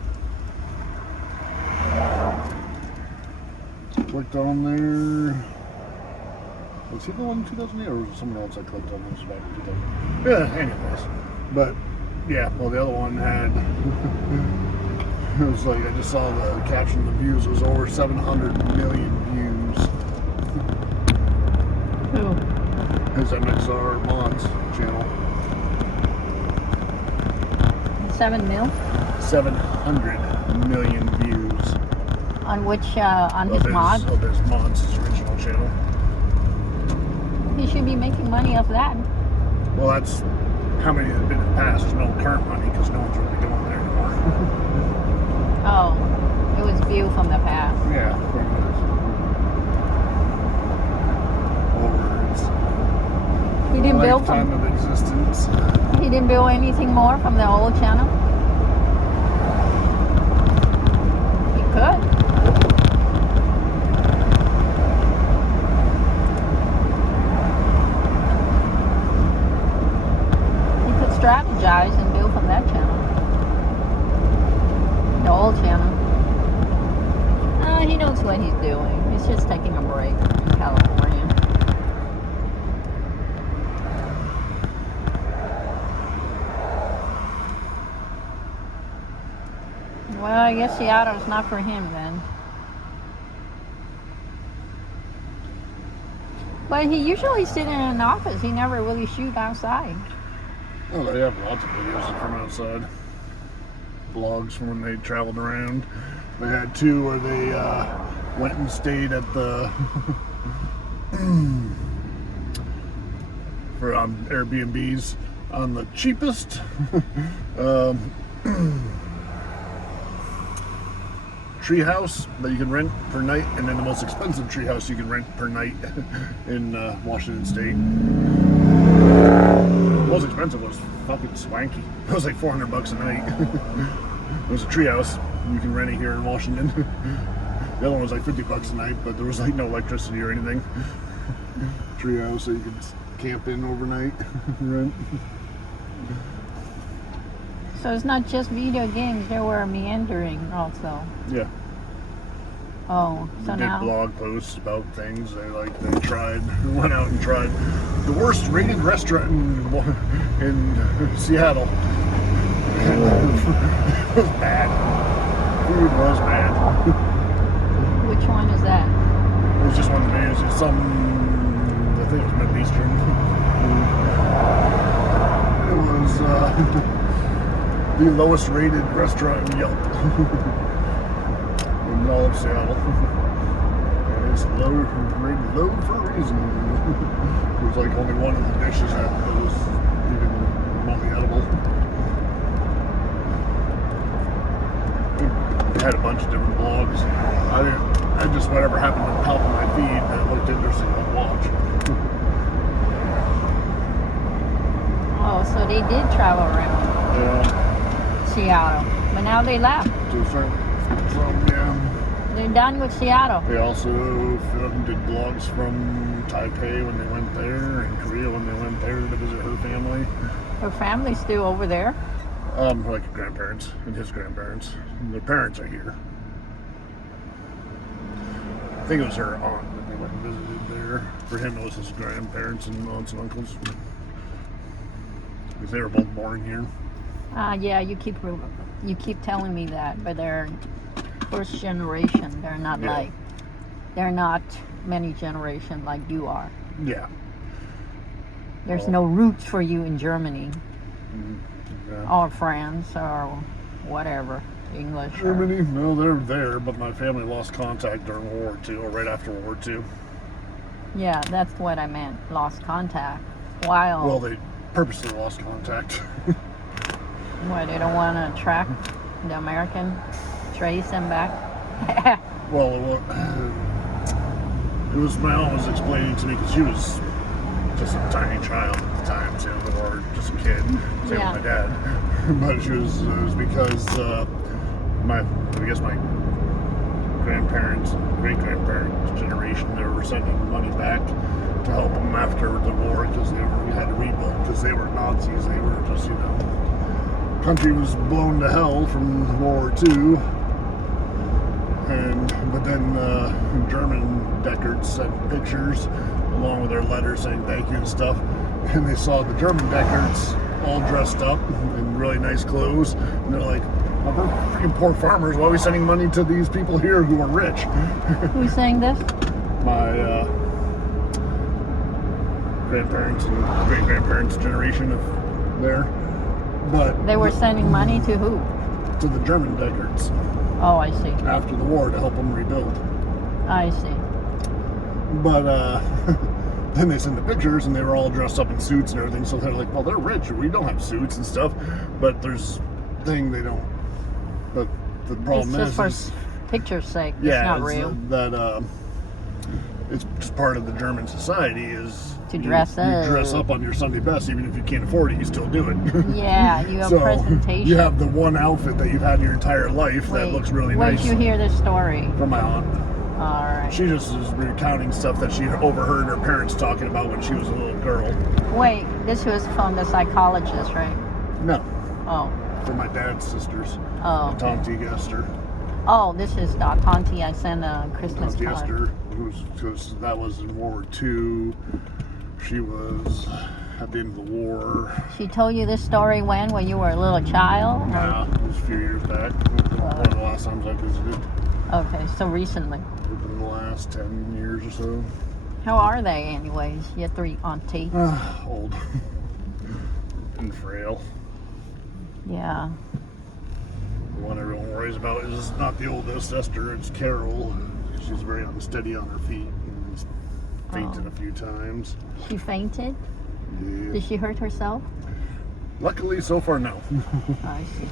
Clicked on there. Was he the one in 2008 or was it someone else I clicked on this back in 2000? Yeah, anyways. But yeah, well, the other one had. It was like I just saw the caption. The views was over 700 million views. Who? His MXR mods channel. 7 mil? 700 million views. On which, on his mod? Of his mods, his original channel. He should be making money off that. Well, that's how many have been in the past. There's no current money because no one's really going there anymore. Oh, it was view from the past. Yeah, pretty much. Over He didn't build lifetime from, of existence. he didn't build anything more from the old channel? He could. He could strategize and build from that channel. The old channel. He knows what he's doing. He's just taking a break in California. Well, I guess Seattle's not for him then. But he usually sit in an office. He never really shoot outside. Oh, they have lots of videos from outside. Vlogs from when they traveled around. They had two where they went and stayed at the for Airbnbs on the cheapest treehouse that you can rent per night, and then the most expensive treehouse you can rent per night in Washington State. The most expensive was fucking swanky. It was like $400 a night. It was a treehouse. You can rent it here in Washington. The other one was like $50 a night, but there was like no electricity or anything. Treehouse, so you could camp in overnight. Rent. So it's not just video games. There were meandering also. Yeah. Oh, so They did now blog posts about things. They went out and tried the worst rated restaurant in Seattle. It was bad. Food was bad. which one is that? It was just one of the menus. It's some, I think it was Middle Eastern. It was the lowest rated restaurant in Yelp in all of Seattle. And it's rated low for a reason. There was like only one of the dishes that was even remotely edible. It had a bunch of different blogs. I just whatever happened to pop in my feed that looked interesting, I'd watch. Oh, so they did travel around Yeah. Seattle, but now they left. To a certain, yeah. They're done with Seattle. They also did blogs from Taipei when they went there, and Korea when they went there to visit her family. Her family's still over there. Like her grandparents and his grandparents. Their parents are here. I think it was her aunt that they went and visited there. For him, it was his grandparents and aunts and uncles. Because they were both born here. Yeah, you keep telling me that, but they're first generation. They're not they're not many generation like you are. Yeah. There's no roots for you in Germany Yeah. or France or whatever, English. Germany? No, they're there, but my family lost contact during World War II, or right after World War II. Yeah, that's what I meant. Lost contact. While Well, they purposely lost contact. why they don't want to track the American, trace them back. Well, it was my aunt was explaining to me because she was just a tiny child at the time, so, or just a kid. Same Yeah. with my dad. But it was because I guess my grandparents, great-grandparents generation, they were sending money back to help them after the war because we had to rebuild because they were Nazis. They were just, country was blown to hell from World War II. But then German Deckards sent pictures along with their letters saying thank you and stuff. And they saw the German Deckards all dressed up in really nice clothes. And they're like, well, we're freaking poor farmers. Why are we sending money to these people here who are rich? Who's saying this? My grandparents and great-grandparents generation of there. But They were sending money to who? to the German Deckards Oh, I see. after the war to help them rebuild. I see. But then they sent the pictures and they were all dressed up in suits and everything. So they're like, well, they're rich. We don't have suits and stuff. But there's thing they don't. But the problem It's just is for picture's sake. yeah, It's not it's real. that it's just part of the German society is To dress up. You dress up on your Sunday best, even if you can't afford it, you still do it. Yeah, you have So presentation. you have the one outfit that you've had your entire life that looks really Where'd nice. you hear this story? From my aunt. All right. She just is recounting stuff that she overheard her parents talking about when she was a little girl. Wait, this was from the psychologist, right? No, Oh. from my dad's sisters. Oh. The Tante Esther. Oh, this is Tonti. I sent a Christmas Tante card. Esther, because that was in World War II. She was at the end of the war. She told you this story when you were a little child? Yeah, it was a few years back. One of the last times I visited. Okay, so recently. Within the last 10 years or so. How are they, anyways? Your three auntie? Old. And frail. Yeah. The one everyone worries about is not the oldest, Esther, it's Carol. She's very unsteady on her feet and fainted a few times. She fainted? Yeah. Did she hurt herself? Luckily, so far, no. I see.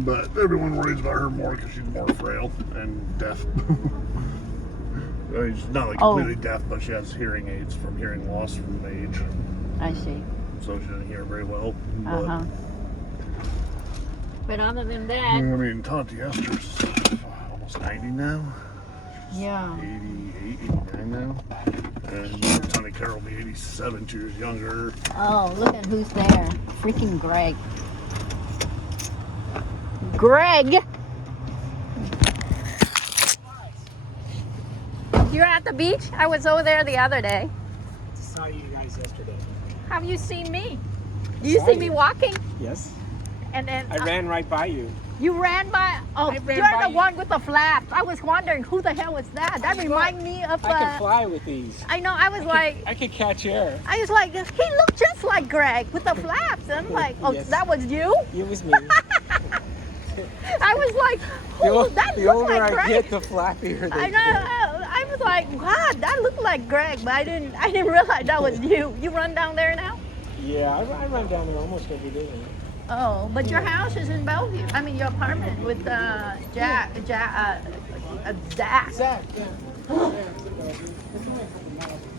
But everyone worries about her more because she's more frail and deaf. I mean, she's not like completely deaf, but she has hearing aids from hearing loss from age. I see. So she doesn't hear very well. But, Uh-huh. But other than that, I mean, Tante Esther's almost 90 now. yeah. 88, 89 now. And Tante Carol will be 87, 2 years younger. Oh, look at who's there. Freaking Greg. Greg! You're at the beach? I was over there the other day. Saw you guys yesterday. Have you seen me? Do you see me walking? Yes. And then I ran right by you. you ran by. Oh, I ran you're by the you. one with the flaps. I was wondering who the hell was that. That reminds me of. I can fly with these. I know. I was like. I could catch air. I was like, he looked just like Greg with the flaps. And I'm like, oh, Yes. that was you? It was me. I was like, oh, that the looked older like I Greg. get, the flappier they I know. I was like, God, that looked like Greg, but I didn't realize that was you. You run down there now? Yeah, I run down there almost every day. Oh, but your house is in Bellevue. I mean, your apartment with Zach. Zach, yeah.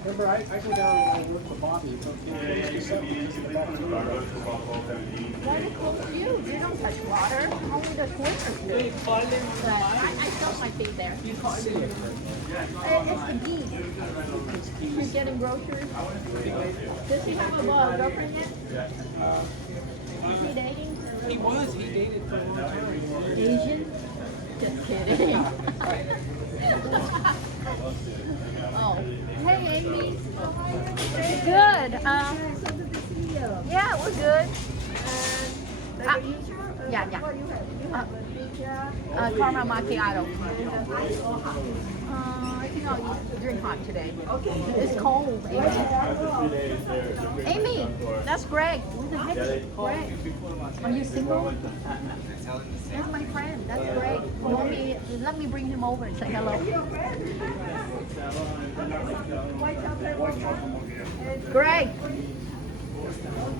Remember, I go down and I work for Bobby. Why they close you? You don't touch water. Only the swimmers do. I felt my feet there. It's the geese. She's getting groceries. Does he have a girlfriend yet? Is he dating? He dated for a long time. Asian? Just kidding. Oh, hey Amy. Good. Yeah, we're good. Yeah. Caramel macchiato. I think I'll drink hot today. It's cold, Amy. Amy, that's Greg. Who the heck is Greg? Are you single? That's my friend. That's Greg. Let me bring him over and say hello. Greg.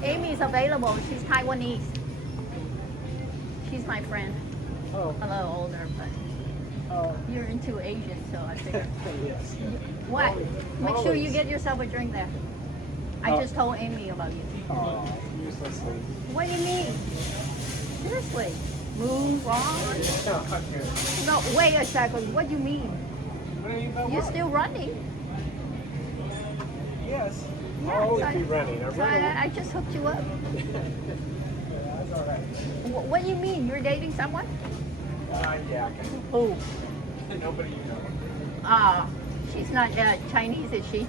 Amy's available. She's Taiwanese. She's my friend. Oh. A little older, but you're into Asian, so I figured. Yes. What? Make sure you get yourself a drink there. I just told Amy about you. Oh, you're so sweet. What do you mean? Seriously? Move wrong? No, wait a second. What do you mean? What do you mean? You're still running. Yes. Yes, I'll always I- be running. I'm running. I just hooked you up. That's all right. What do you mean? You're dating someone? Yeah. Who? Nobody you know. She's not Chinese, is she?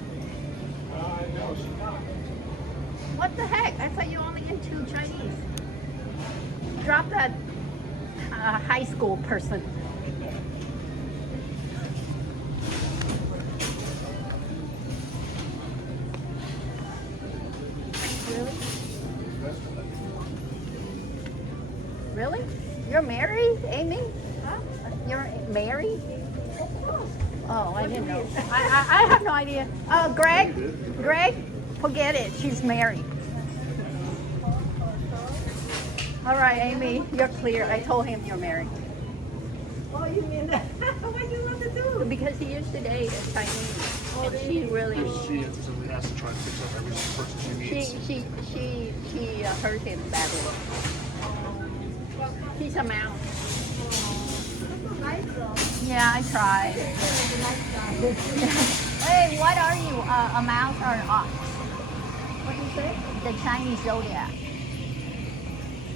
No, she's not. What the heck? I thought you only into Chinese. Drop that high school person. Really? Really? You're married, Amy? Huh? You're married? Oh, I didn't know. I have no idea. Greg, forget it. She's married. All right, Amy, you're clear. I told him you're married. Oh, you mean that? What do you want to do? Because he used to date a Chinese, and she really, She instantly has to try to fix up every person she meets. she hurt him badly. He's a mouse. Yeah, I tried. Hey, what are you? A mouse or an ox? What do you say? The Chinese zodiac.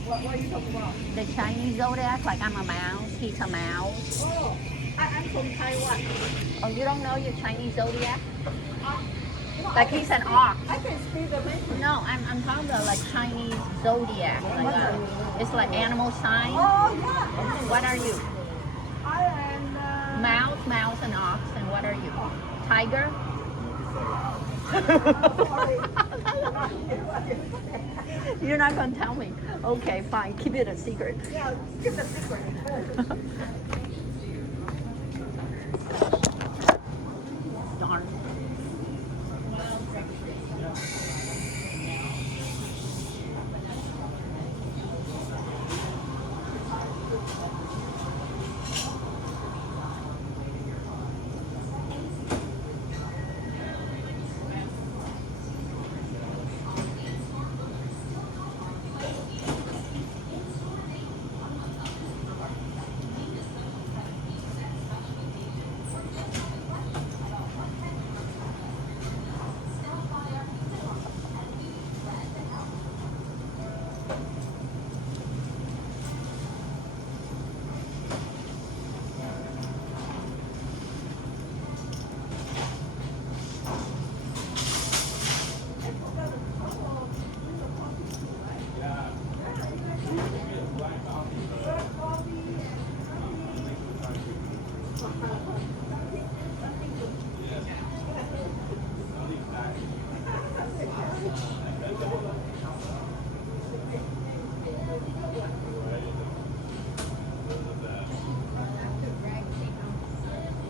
What are you talking about? The Chinese zodiac, like I'm a mouse, he's a mouse. Oh, I'm from Taiwan. Oh, you don't know your Chinese zodiac? No, Like he's an ox. I can speak the language. No, I'm talking about like Chinese zodiac. Like it's like animal sign. Oh, yeah. What are you? I am. Mouse, and ox. And what are you? Tiger? Sorry. You're not gonna tell me. Okay, fine. Keep it a secret. Yeah, keep the secret. Darn.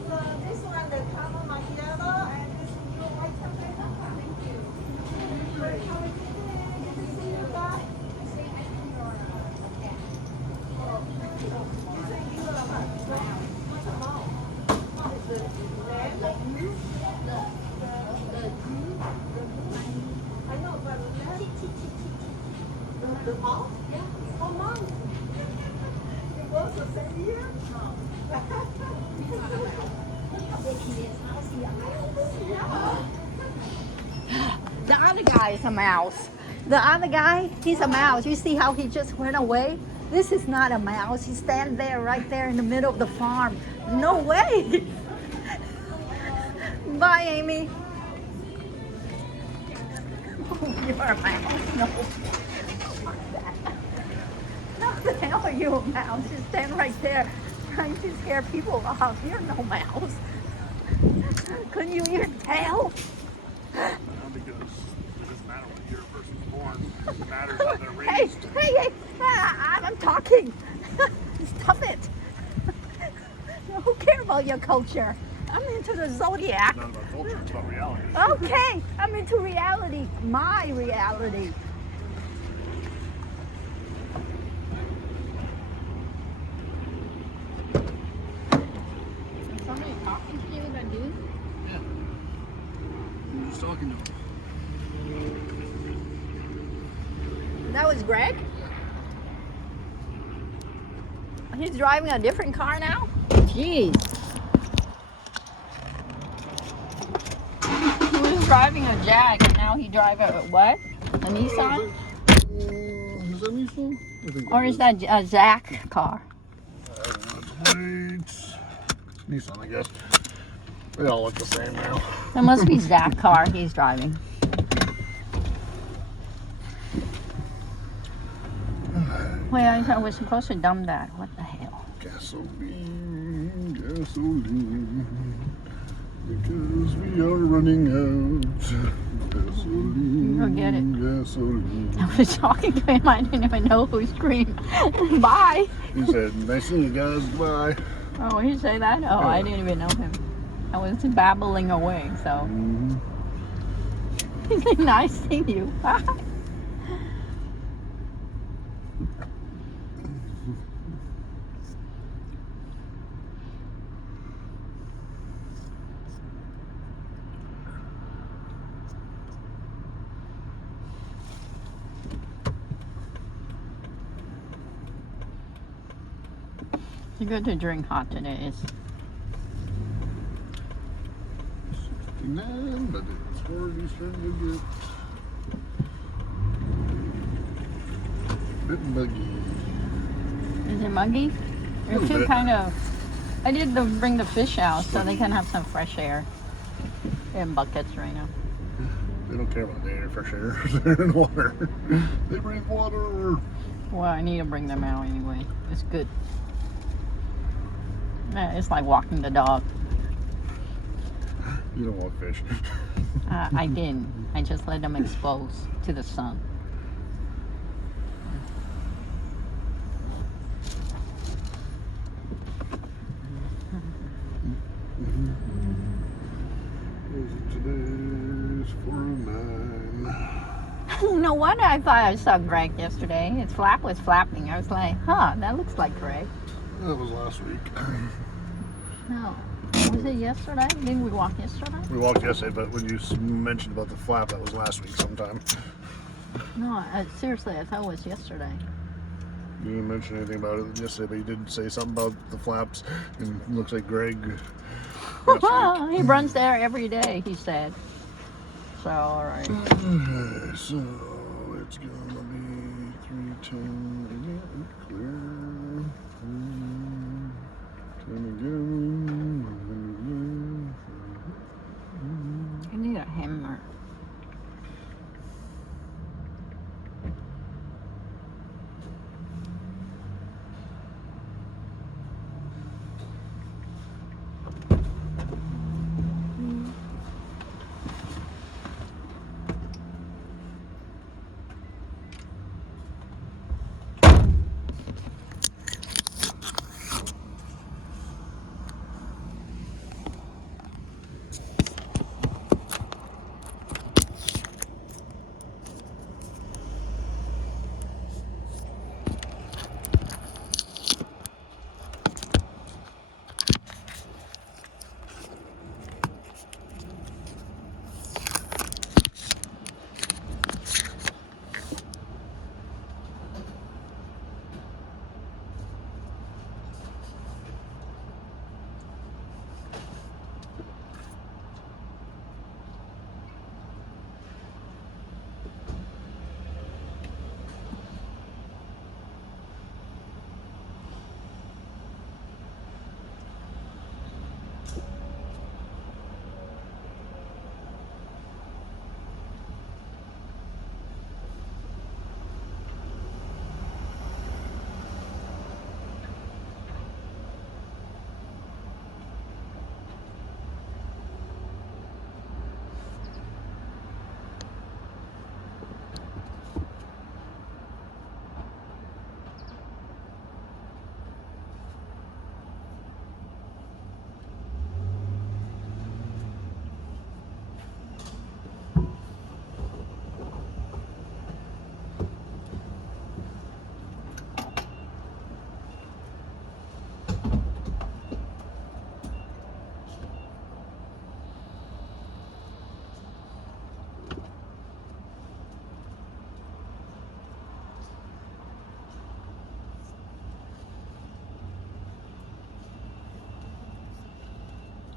So this one, the caramel macchiato, and this new white chocolate. Thank you. Good to see you guys. I know, but the mouth? Yeah. Oh, mouth. You both the same year? The other guy is a mouse. The other guy, he's a mouse. You see how he just went away? This is not a mouse. He's standing there, right there in the middle of the farm. No way. Bye, Amy. Oh, you're a mouse. No. How the hell are you a mouse? You stand right there trying to scare people off. You're no mouse. Couldn't you even tell? Because it doesn't matter what year a person's born. It matters how they're Hey, raised. hey, I'm talking. Stop it. Who cares about your culture? I'm into the zodiac. It's not about culture, it's about reality. Okay, I'm into reality. My reality. Is somebody talking to you, that dude? Yeah. Who's talking to him? That was Greg? He's driving a different car now? Jeez. He was driving a Jag and now he drives a what? A Nissan? Is that Nissan? I think Or is that a Zach car? Nissan, I guess. They all look the same now. That must be Zach car he's driving. Wait, I thought we're supposed to dump that. What the hell? Gasoline, gasoline. Because we are running out. Gasoline. Go get it. Gasoline. I was talking to him. I didn't even know who screamed. Bye. He said, nice seeing you guys. Bye. Oh, he say that? Oh, I didn't even know him. I was babbling away, so. Mm-hmm. He said, nice seeing you. Bye. It's good to drink hot today. It's 69, but it's already starting to get a bit muggy. Is it muggy? They're Little too bit. kind of. I did bring the fish out so they can have some fresh air. They're in buckets right now. They don't care about the air for sure. They're in water. They breathe water. Well, I need to bring them out anyway. It's good. Yeah, it's like walking the dog. You don't want fish. I didn't. I just let them expose to the sun. Today's 409. No wonder I thought I saw Greg yesterday. His flap was flapping. I was like, huh, that looks like Greg. That was last week. No. Was it yesterday? Didn't we walk yesterday? We walked yesterday, but when you mentioned about the flap, that was last week sometime. No, seriously, I thought it was yesterday. You didn't mention anything about it yesterday, but you did say something about the flaps, and it looks like Greg last week. He runs there every day, he said. So, alright. So, it's gonna be 310 again, clear. 10 again. I need a hammer.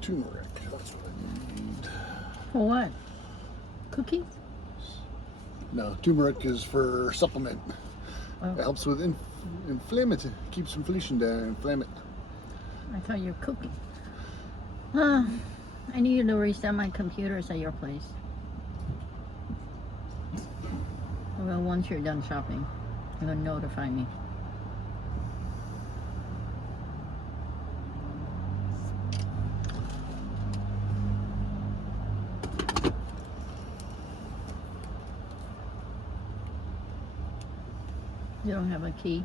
turmeric. That's what I need. For what? Cookies? No, turmeric is for supplement. Oh. It helps with inflammation. Keeps inflation down. Inflame it. I thought you were cooking. I need to reset my computers at your place. Well, once you're done shopping, you're gonna notify me. You don't have a key?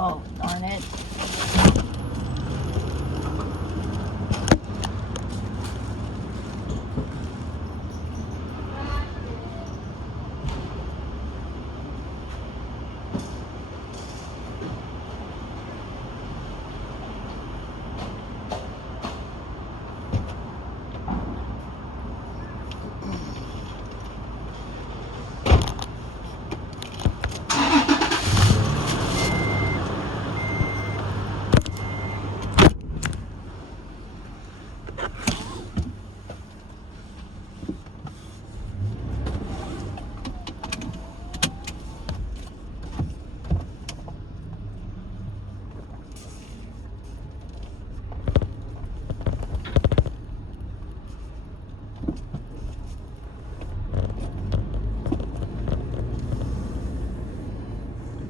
Oh, darn it.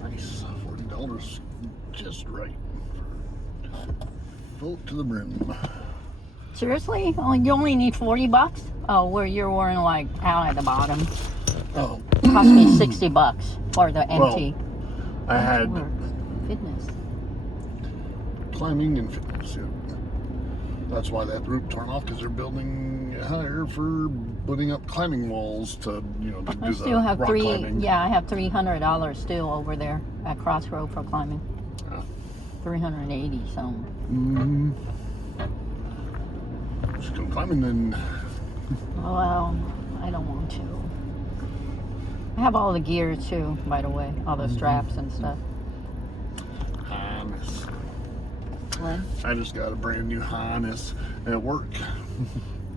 Nice. $40 just right. Full to the brim. Seriously? Oh, you only need $40? Oh, where you're wearing like out at the bottom. Oh. Cost me $60 for the empty. Well, I had Fitness. climbing and fitness. Yeah. That's why that roof torn off, because they're building higher for putting up climbing walls to, you know, to I do still the have rock climbing. I have $300 still over there at Crossroad for climbing. Yeah. 380 some. Just go climbing then. Well, I don't want to. I have all the gear too, by the way, all the straps and stuff. Harness. What? I just got a brand new harness at work.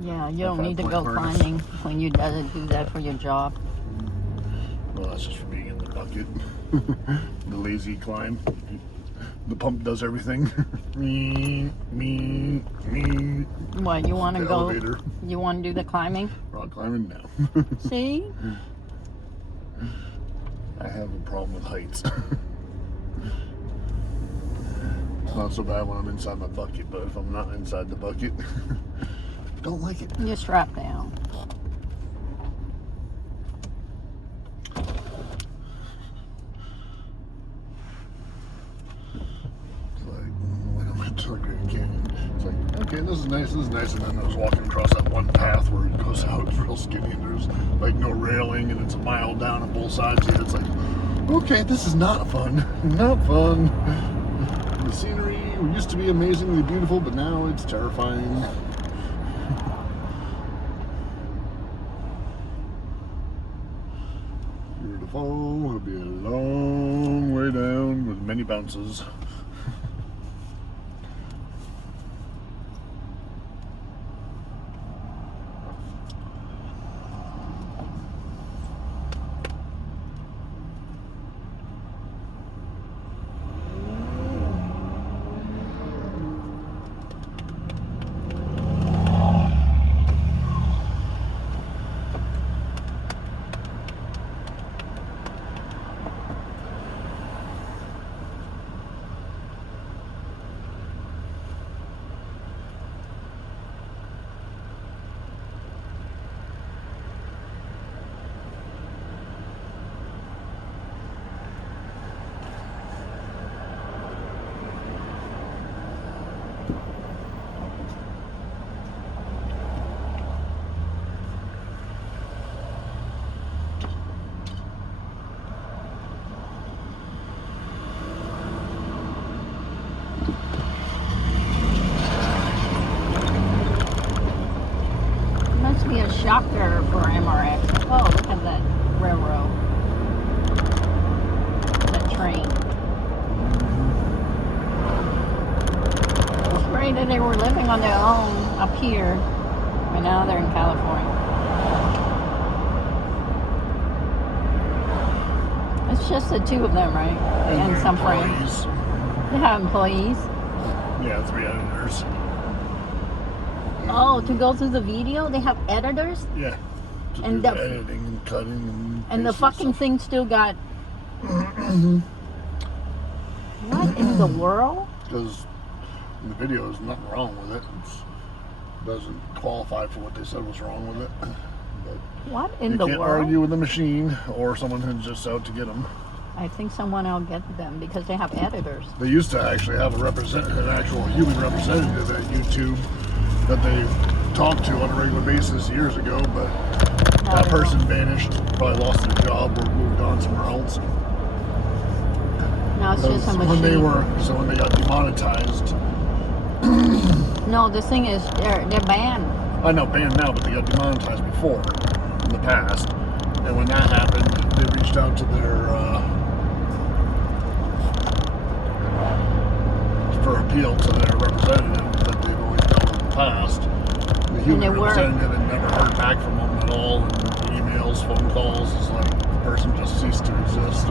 Yeah, you don't need to 5-point go harness. climbing when you do that for your job. Well, that's just for being in the bucket. The lazy climb. The pump does everything. Me. What, you want to The go? elevator. You want to do the climbing? Rock climbing now. See? I have a problem with heights. It's not so bad when I'm inside my bucket, but if I'm not inside the bucket, don't like it. You're strapped down. It's like, when I went to the Grand Canyon, it's like, okay, this is nice, and then I was walking across that one path where it goes out, it's real skinny, and there's like no railing, and it's a mile down on both sides, and it's like, okay, this is not fun. Not fun. The scenery used to be amazingly beautiful, but now it's terrifying. Beautiful. It'll be a long way down with many bounces. doctor for MRX. Oh, look at that railroad. That train. It's great that they were living on their own up here, but now they're in California. It's just the two of them, right? And some friends. They have employees. Yeah, 3 editors. Oh, to go through the video, they have editors? Yeah. To And do the- the editing and cutting And the pasting fucking stuff. thing still got... What in the world? Because in the video, there's nothing wrong with it. It doesn't qualify for what they said was wrong with it. But What in you the can't world? argue with the machine or someone who's just out to get them. I think someone will get them because they have editors. They used to actually have an actual human representative at YouTube that they talked to on a regular basis years ago, but Now that they person don't. vanished, probably lost their job or moved on somewhere else. Now it's just a machine. When they got demonetized, No, the thing is, they're banned. I know banned now, but they got demonetized before in the past. And when that happened, they reached out to their for appeal to their representative that they've always dealt with in the past. The human they weren't. representative had never heard back from them at all, and emails, phone calls, it's like the person just ceased to exist.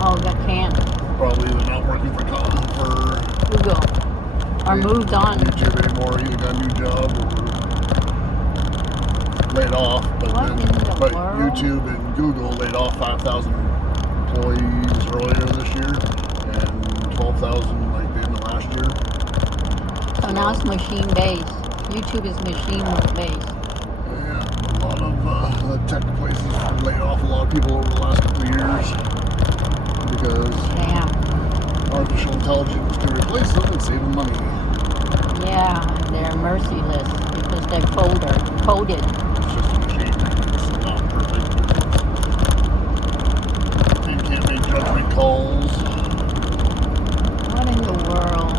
Oh, that can't. Probably either not working for Google. Or moved on. YouTube anymore, either got a new job or laid off. But What in the but world? YouTube and Google laid off 5,000 employees earlier this year and 12,000 like the end of last year. So now it's machine based. YouTube is machine based. Yeah, a lot of the tech places laid off a lot of people over the last couple of years because Damn. artificial intelligence can replace them and save them money. Yeah, and they're merciless because they're coded. It's just a machine. It's not perfect. You can't make judgment calls. What in the world?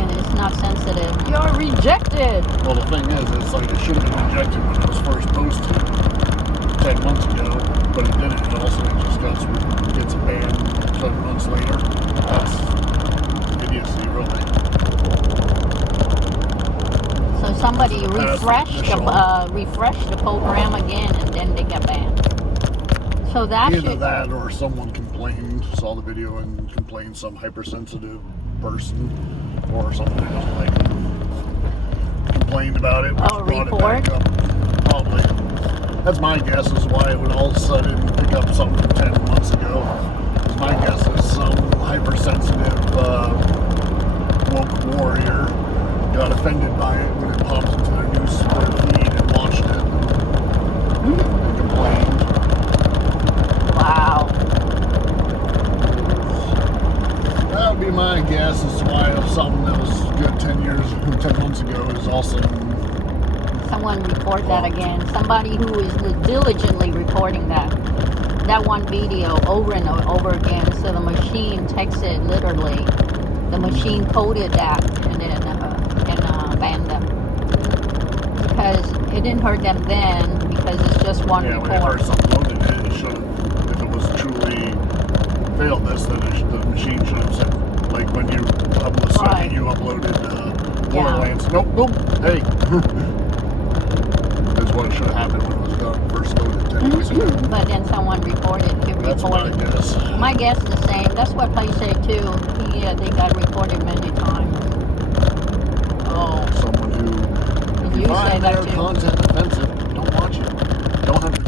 And it's not sensitive. You're rejected. Well, the thing is, it's like it should have been rejected when it was first posted 10 months ago, but it didn't. It also just gets a ban 7 months later. That's idiocy, really. So somebody That's refreshed the program again, and then they get banned. So that Either should. that or someone complained, saw the video and complained, some hypersensitive person or something who doesn't like them complained about it, which brought report? it back up. Probably. That's my guess is why it would all of a sudden pick up something from 10 months ago. My guess is some hypersensitive woke warrior got offended by it when it popped into their news feed and watched it and complained. Wow. That would be my guess as to why something that was good 10 months ago is all of a sudden. Someone report that again. Somebody who is diligently reporting that one video over and over again. So the machine takes it literally. The machine coded that and then banned them because it didn't hurt them then because it's just one Yeah, when it report. first uploaded it, it should have, if it was truly failed this, then the machine should have said, like when you Right. uploaded Borderlands, nope, hey. That's what should have happened when it was done, first loaded 10 months ago. But then someone reported. That's my guess. My guess is the same. That's what Play say too. Yeah, they got reported many times. Oh, Someone who, and if you you say find that their too. content offensive, don't watch it. Don't have to,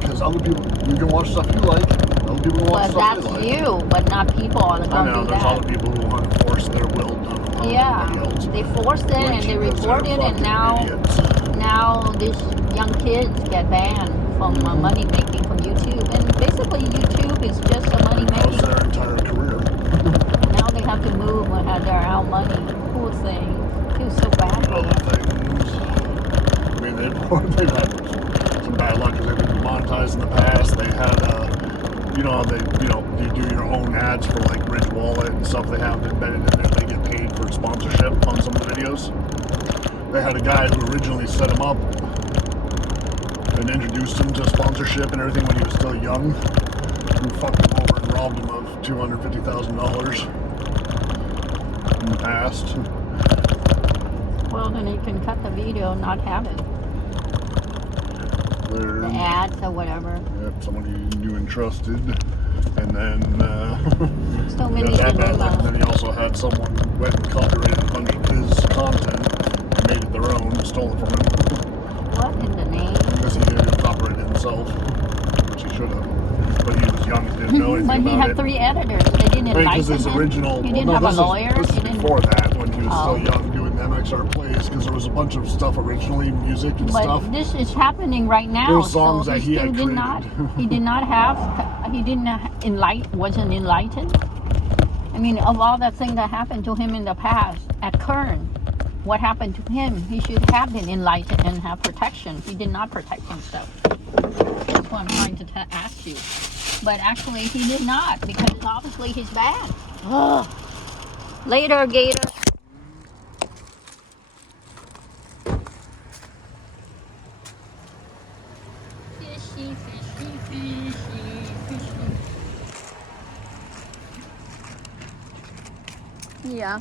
because other people, you can watch stuff you like, other people can watch But stuff that's they like. you, but not people are I gonna know, do there's that. other people who want to force their will done on Yeah, everybody else. they forced it and they Because they're reported, and fucking idiots. now these young kids get banned from money making from YouTube, and basically YouTube is just a money That was making. their entire career. Now they have to move and have their own money. Poor thing. Feels so bad for Other them. things. I mean, they've had some bad luck because they've been demonetized in the past. They had, you do your own ads for like Ridge Wallet and stuff. They have embedded in there. They get paid for sponsorship on some of the videos. They had a guy who originally set them up and introduced him to sponsorship and everything when he was still young, who fucked him over and robbed him of $250,000 in the past. Well, then he can cut the video and not have it. There, The ads or whatever. yep, somebody he knew and trusted. And then So many that bad luck. And dilemmas. then he also had someone who went and copyrighted a bunch of his content and made it their own and stole it from him. What in the name? Because he didn't copyright it himself, which he should have. But he was young and didn't know anything But he about had it. 3 editors. They didn't Because license his him. original, He well, didn't no, have a this lawyer. Is, this He is didn't. before that, when he was Oh. still young doing MXR plays, because there was a bunch of stuff originally, music and But stuff. this is happening right now. Those songs so that he still had did not. created. He did not have. He didn't wasn't enlightened. I mean, of all the things that happened to him in the past at Kern, what happened to him? He should have been enlightened and have protection. He did not protect himself. That's what I'm trying to ask you. But actually, he did not, because obviously he's bad. Ugh. Later, Gator. Fishy, fishy, fishy, fishy. Yeah.